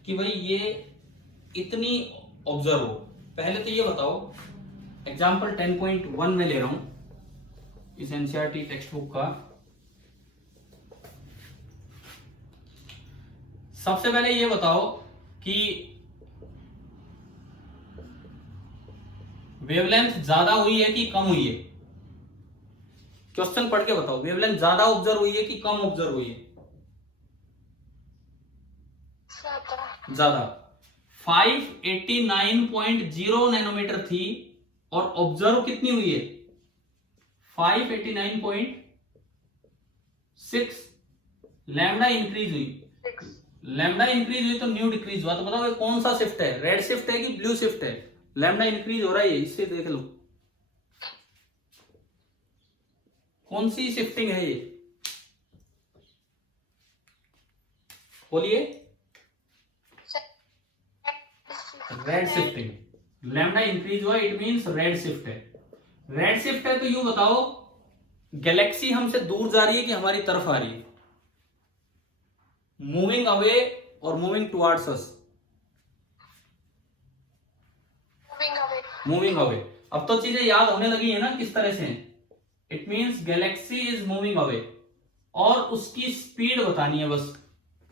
कि भाई ये इतनी ऑब्जर्व हो। पहले तो ये बताओ, एग्जांपल 10.1 में ले रहा हूं इस एनसीईआरटी टेक्स्ट बुक का। सबसे पहले ये बताओ कि वेवलेंथ ज्यादा हुई है कि कम हुई है? क्वेश्चन पढ़ के बताओ, वेवलेंथ ज्यादा ऑब्जर्व हुई है कि कम ऑब्जर्व हुई है? ज्यादा। 589.0 नैनोमीटर थी और ऑब्जर्व कितनी हुई है? 589.6। लैम्डा इंक्रीज हुई, लैम्डा इंक्रीज हुई तो न्यू डिक्रीज हुआ, तो बताओ ये कौन सा शिफ्ट है, रेड शिफ्ट है कि ब्लू शिफ्ट है? लैम्डा इंक्रीज हो रहा है, इससे देख लो कौन सी शिफ्टिंग है ये, बोलिए। रेड शिफ्टिंग, लैम्डा इंक्रीज हुआ इट मींस रेड शिफ्ट है। रेड शिफ्ट है तो यूं बताओ गैलेक्सी हमसे दूर जा रही है कि हमारी तरफ आ रही है? मूविंग अवे और मूविंग टुवर्ड्स अस? Moving away. Moving away. अब तो चीजें याद होने लगी है ना किस तरह से, it means Galaxy is moving away और उसकी स्पीड बतानी है, बस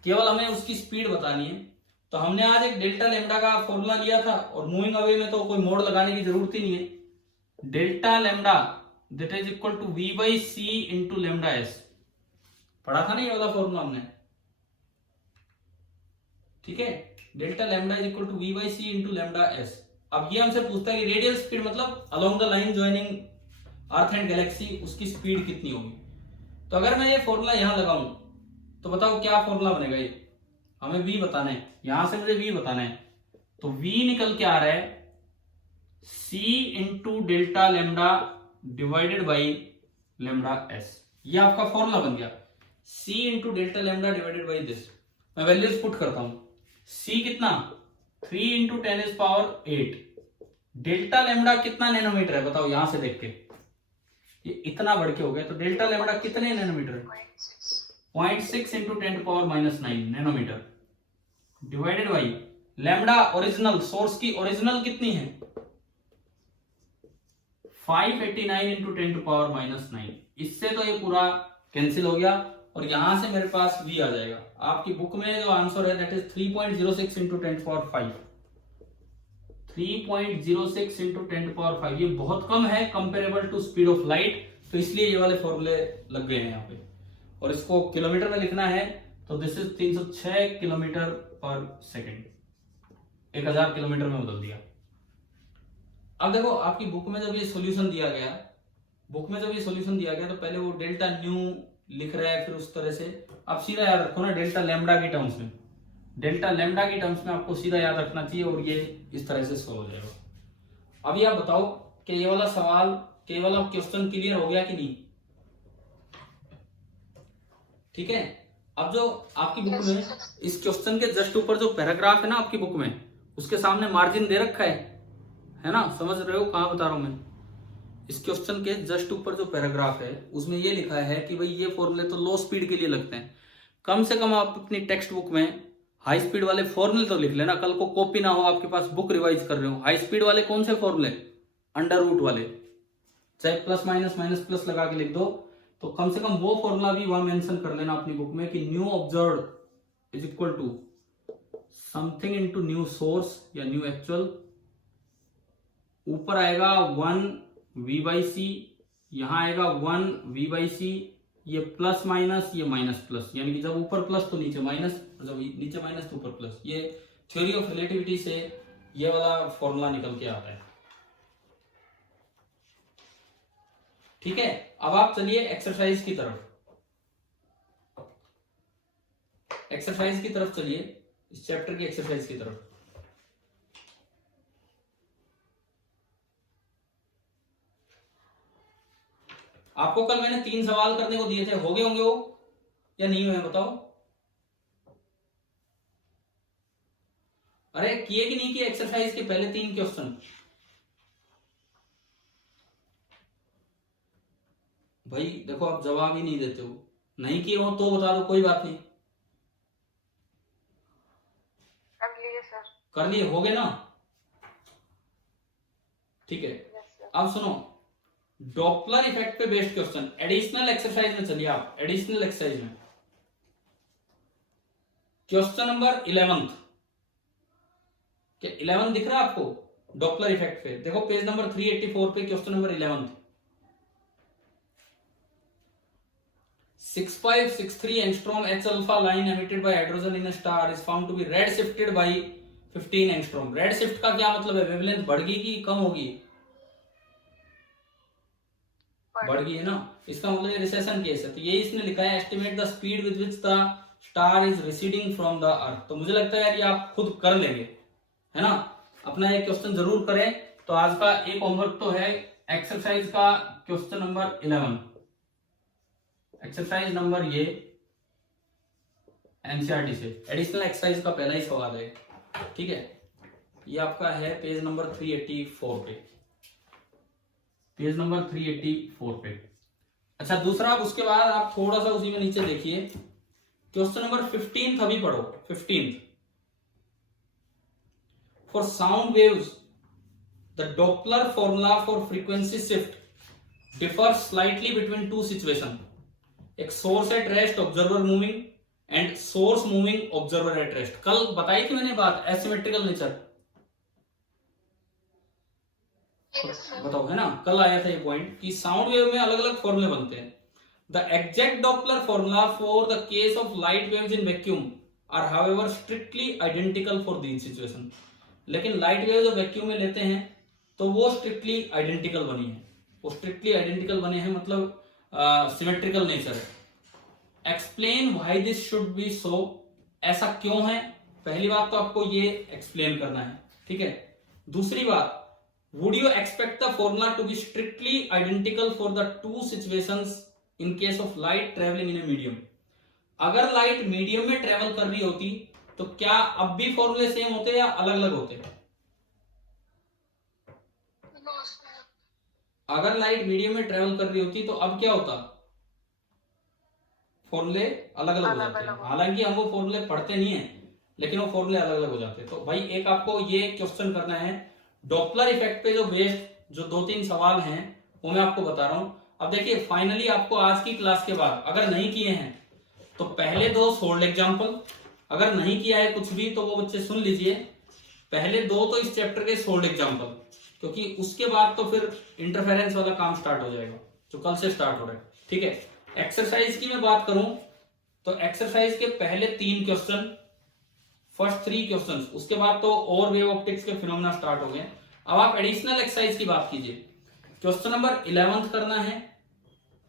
केवल हमें उसकी स्पीड बतानी है। तो हमने आज एक डेल्टा लेम्डा का फॉर्मूला लिया था और मूविंग अवे में तो कोई मोड लगाने की जरूरत ही नहीं है। Delta lambda that is equal to v by c into lambda s, पढ़ा था ना ये वाला फॉर्मूला हमने, ठीक है। Delta lambda is equal to v by c into lambda s. अब ये हमसे पूछता है कि रेडियल स्पीड मतलब along the line joining earth and galaxy उसकी स्पीड कितनी होगी। तो अगर मैं ये फॉर्मूला यहां लगाऊं तो बताओ क्या फॉर्मूला बनेगा ये, हमें v बताना है, यहां से मुझे v बताना है। तो v निकल के आ रहा है c into delta lambda divided by lambda S, ये आपका फॉर्मूला बन गया, c into delta lambda divided by this. मैं वैल्यूज पुट करता हूं, c कितना 3 into 10 is power 8, delta lambda कितना नैनोमीटर है बताओ, यहां से देख के ये इतना बढ़ के हो गया, तो डेल्टा लेम्डा कितने नैनोमीटर है? 0.6 into 10 power minus 9 nanometre divided by lambda original source की ओरिजिनल कितनी है 589 इंटू 10 पावर माइनस 9। इससे तो ये पूरा कैंसिल हो गया और यहां से मेरे पास v आ जाएगा। आपकी बुक में जो आंसर है that is 3.06 into 10 power 5, 3.06 into 10 power 5, ये बहुत कम है comparable to speed of light, तो इसलिए ये वाले फॉर्मूले लग गए हैं यहाँ पे। और इसको किलोमीटर में लिखना है तो दिस इज 306 किलोमीटर पर सेकेंड, 1000 किलोमीटर में बदल दिया। अब देखो आपकी बुक में जब ये सॉल्यूशन दिया गया, तो पहले वो डेल्टा न्यू लिख रहा है, फिर उस तरह से आप सीधा याद रखो ना डेल्टा लेम्डा की टर्म्स में, आपको सीधा याद रखना चाहिए और ये इस तरह से सॉल्व हो जाएगा। अभी आप बताओ कि ये वाला सवाल केवल क्वेश्चन क्लियर हो गया कि नहीं? ठीक है। अब जो आपकी बुक में इस क्वेश्चन के जस्ट ऊपर जो पैराग्राफ है ना आपकी बुक में, उसके सामने मार्जिन दे रखा है ना, समझ रहे हो कहां बता रहा हूं मैं? इस क्वेश्चन के जस्ट ऊपर जो पैराग्राफ है उसमें ये लिखा है कि भाई ये फॉर्मूले तो लो स्पीड के लिए लगते हैं, कम से कम आप अपनी टेक्स्ट बुक में हाई स्पीड वाले फॉर्मूले तो लिख लेना, कल को कॉपी ना हो आपके पास, बुक रिवाइज कर रहे हो। हाई स्पीड वाले कौन से फॉर्मूले? अंडर रूट वाले, चाहे प्लस माइनस माइनस प्लस लगा के लिख दो, तो कम से कम वो फॉर्मूला भी वहां मेंशन कर लेना अपनी बुक में कि nu observe is equal to something into nu source या न्यू एक्चुअल, ऊपर आएगा 1 v बाई सी, यहां आएगा 1 v बाई सी, ये प्लस माइनस ये माइनस प्लस, यानी कि जब ऊपर प्लस तो नीचे माइनस, जब नीचे माइनस तो ऊपर प्लस। ये थ्योरी ऑफ रिलेटिविटी से ये वाला फॉर्मूला निकल के आता है। ठीक है, अब आप चलिए एक्सरसाइज की तरफ चलिए, इस चैप्टर की एक्सरसाइज की तरफ। आपको कल मैंने 3 सवाल करने को दिए थे, हो गए होंगे वो या नहीं हुए बताओ? अरे किए कि नहीं किए एक्सरसाइज के पहले 3 क्वेश्चन? भाई देखो आप जवाब ही नहीं देते हो, नहीं किए हो तो बता दो, कोई बात नहीं। कर लिए सर। कर लिए, हो गए ना? ठीक है, अब सुनो डॉपलर इफेक्ट पे बेस्ड क्वेश्चन एडिशनल एक्सरसाइज में चलिए आप, एडिशनल एक्सरसाइज में क्वेश्चन नंबर 11 क्या 11 दिख रहा है आपको? डॉपलर इफेक्ट पे देखो पेज नंबर 384 पे question number 11, 6563 angstrom H alpha line emitted by hydrogen in a star is found to be red shifted by 15 angstrom. Red shift का क्या मतलब है? वेवलेंथ बढ़ गई कि कम होगी? बढ़ गई है ना, इसका मतलब ये रिसेशन केस है। तो ये इसने लिखा है estimate the speed with which the star is receding from the earth. तो मुझे लगता है यार ये आप खुद कर लेंगे, है ना। अपना एक क्वेश्चन जरूर करें। तो आज का एक होमवर्क तो है एक्सरसाइज का क्वेश्चन नंबर 11, एक्सरसाइज नंबर ये एनसीईआरटी से एडिशनल एक्सरसाइज का पहला ही सवाल है, ठीक है। ये आपका है पेज नंबर 384 पे, पेज नंबर 384 पे। अच्छा दूसरा, अब उसके बाद आप थोड़ा सा उसी में नीचे देखिए, क्वेश्चन नंबर 15 अभी पढ़ो। 15 for sound waves the Doppler formula for frequency shift differs slightly between two situation, एक source at rest observer moving and source moving observer at rest. कल बताई थी मैंने बात एसिमेट्रिकल नेचर, बताओ, है ना, कल आया था ये पॉइंट कि साउंड वेव में अलग अलग फॉर्मूले बनते हैं। The exact Doppler formula for the case of light waves in vacuum are however strictly identical for these situation. लेकिन लाइट वेव जो वैक्यूम में लेते हैं तो वो स्ट्रिक्टली आइडेंटिकल बनी है, वो स्ट्रिक्टली आइडेंटिकल बने हैं, मतलब सिमेट्रिकल नेचर है। Explain why this should be so, ऐसा क्यों है। पहली बात तो आपको ये एक्सप्लेन करना है, ठीक है। दूसरी बात, would you expect the formula to be strictly identical for the two situations in case of light traveling in a medium? अगर लाइट मीडियम में ट्रेवल कर रही होती तो क्या अब भी फॉर्मूले सेम होते या अलग अलग होते? अगर लाइट मीडियम में ट्रेवल कर रही होती तो अब क्या होता, फॉर्मूले अलग अलग हो जाते हैं। हालांकि हम वो फॉर्मूले पढ़ते नहीं है, लेकिन वो फॉर्मूले अलग अलग हो जाते हैं। तो भाई एक आपको ये क्वेश्चन करना है, डॉपलर इफेक्ट पे जो बेस्ड जो 2-3 सवाल हैं वो मैं आपको बता रहा हूं। अब देखिए फाइनली आपको आज की क्लास के बाद अगर नहीं किए हैं तो पहले 2 सोल्ड एग्जांपल, अगर नहीं किया है कुछ भी तो वो बच्चे सुन लीजिए, पहले 2 तो इस चैप्टर के सोल्ड एग्जांपल, क्योंकि उसके बाद तो फिर इंटरफेरेंस वाला काम स्टार्ट हो जाएगा जो कल से स्टार्ट हो रहा है, ठीक है। एक्सरसाइज की मैं बात करूं तो एक्सरसाइज के पहले 3 क्वेश्चन, फर्स्ट 3 क्वेश्चंस, उसके बाद तो और वेव ऑप्टिक्स के फिनोमेना स्टार्ट हो गए। अब आप एडिशनल एक्सरसाइज की बात कीजिए। क्वेश्चन नंबर 11th करना है,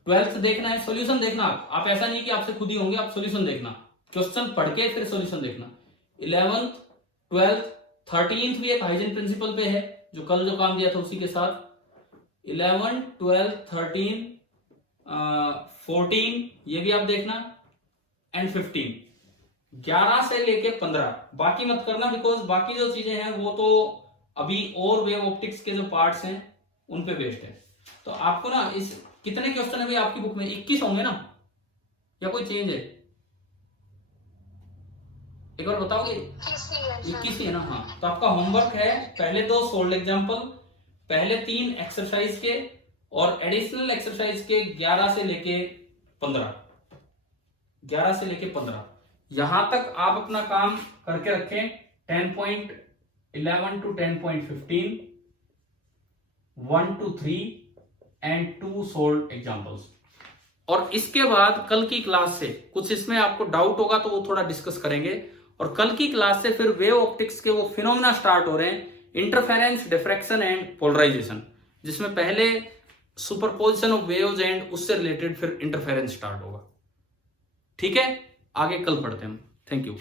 12th देखना है, सॉल्यूशन देखना। आप ऐसा नहीं कि आपसे खुद ही होंगे, आप सॉल्यूशन देखना, क्वेश्चन पढ़ के फिर सॉल्यूशन देखना। 11th 12th 13th भी एक हाइजीन प्रिंसिपल पे है जो कल जो काम दिया था उसी के साथ। 11 12 13 14 ये भी आप देखना, एंड 15 11 से लेके 15 बाकी मत करना, बिकॉज बाकी जो चीजें हैं वो तो अभी और वेव ऑप्टिक्स के जो पार्ट्स हैं उन पे बेस्ड है। तो आपको ना इस कितने क्वेश्चन है आपकी बुक में, 21 होंगे ना या कोई चेंज है, एक बार बताओगे? 21 ही है ना, हाँ। तो आपका होमवर्क है पहले 2 सोल्ड एग्जांपल, पहले 3 एक्सरसाइज के और एडिशनल एक्सरसाइज के 11 से लेके 15, 11 से लेके 15 यहां तक आप अपना काम करके रखें। 10.11 to 10.15, 1 to 3 and 2 sold examples. और इसके बाद कल की क्लास से कुछ इसमें आपको डाउट होगा तो वो थोड़ा डिस्कस करेंगे, और कल की क्लास से फिर वेव ऑप्टिक्स के वो फिनोमेना स्टार्ट हो रहे हैं, इंटरफेरेंस, डिफ्रैक्शन एंड पोलराइजेशन, जिसमें पहले सुपरपोजिशन ऑफ वेव्स एंड उससे रिलेटेड फिर इंटरफेरेंस स्टार्ट होगा, ठीक है। आगे कल पढ़ते हैं हम। Thank you.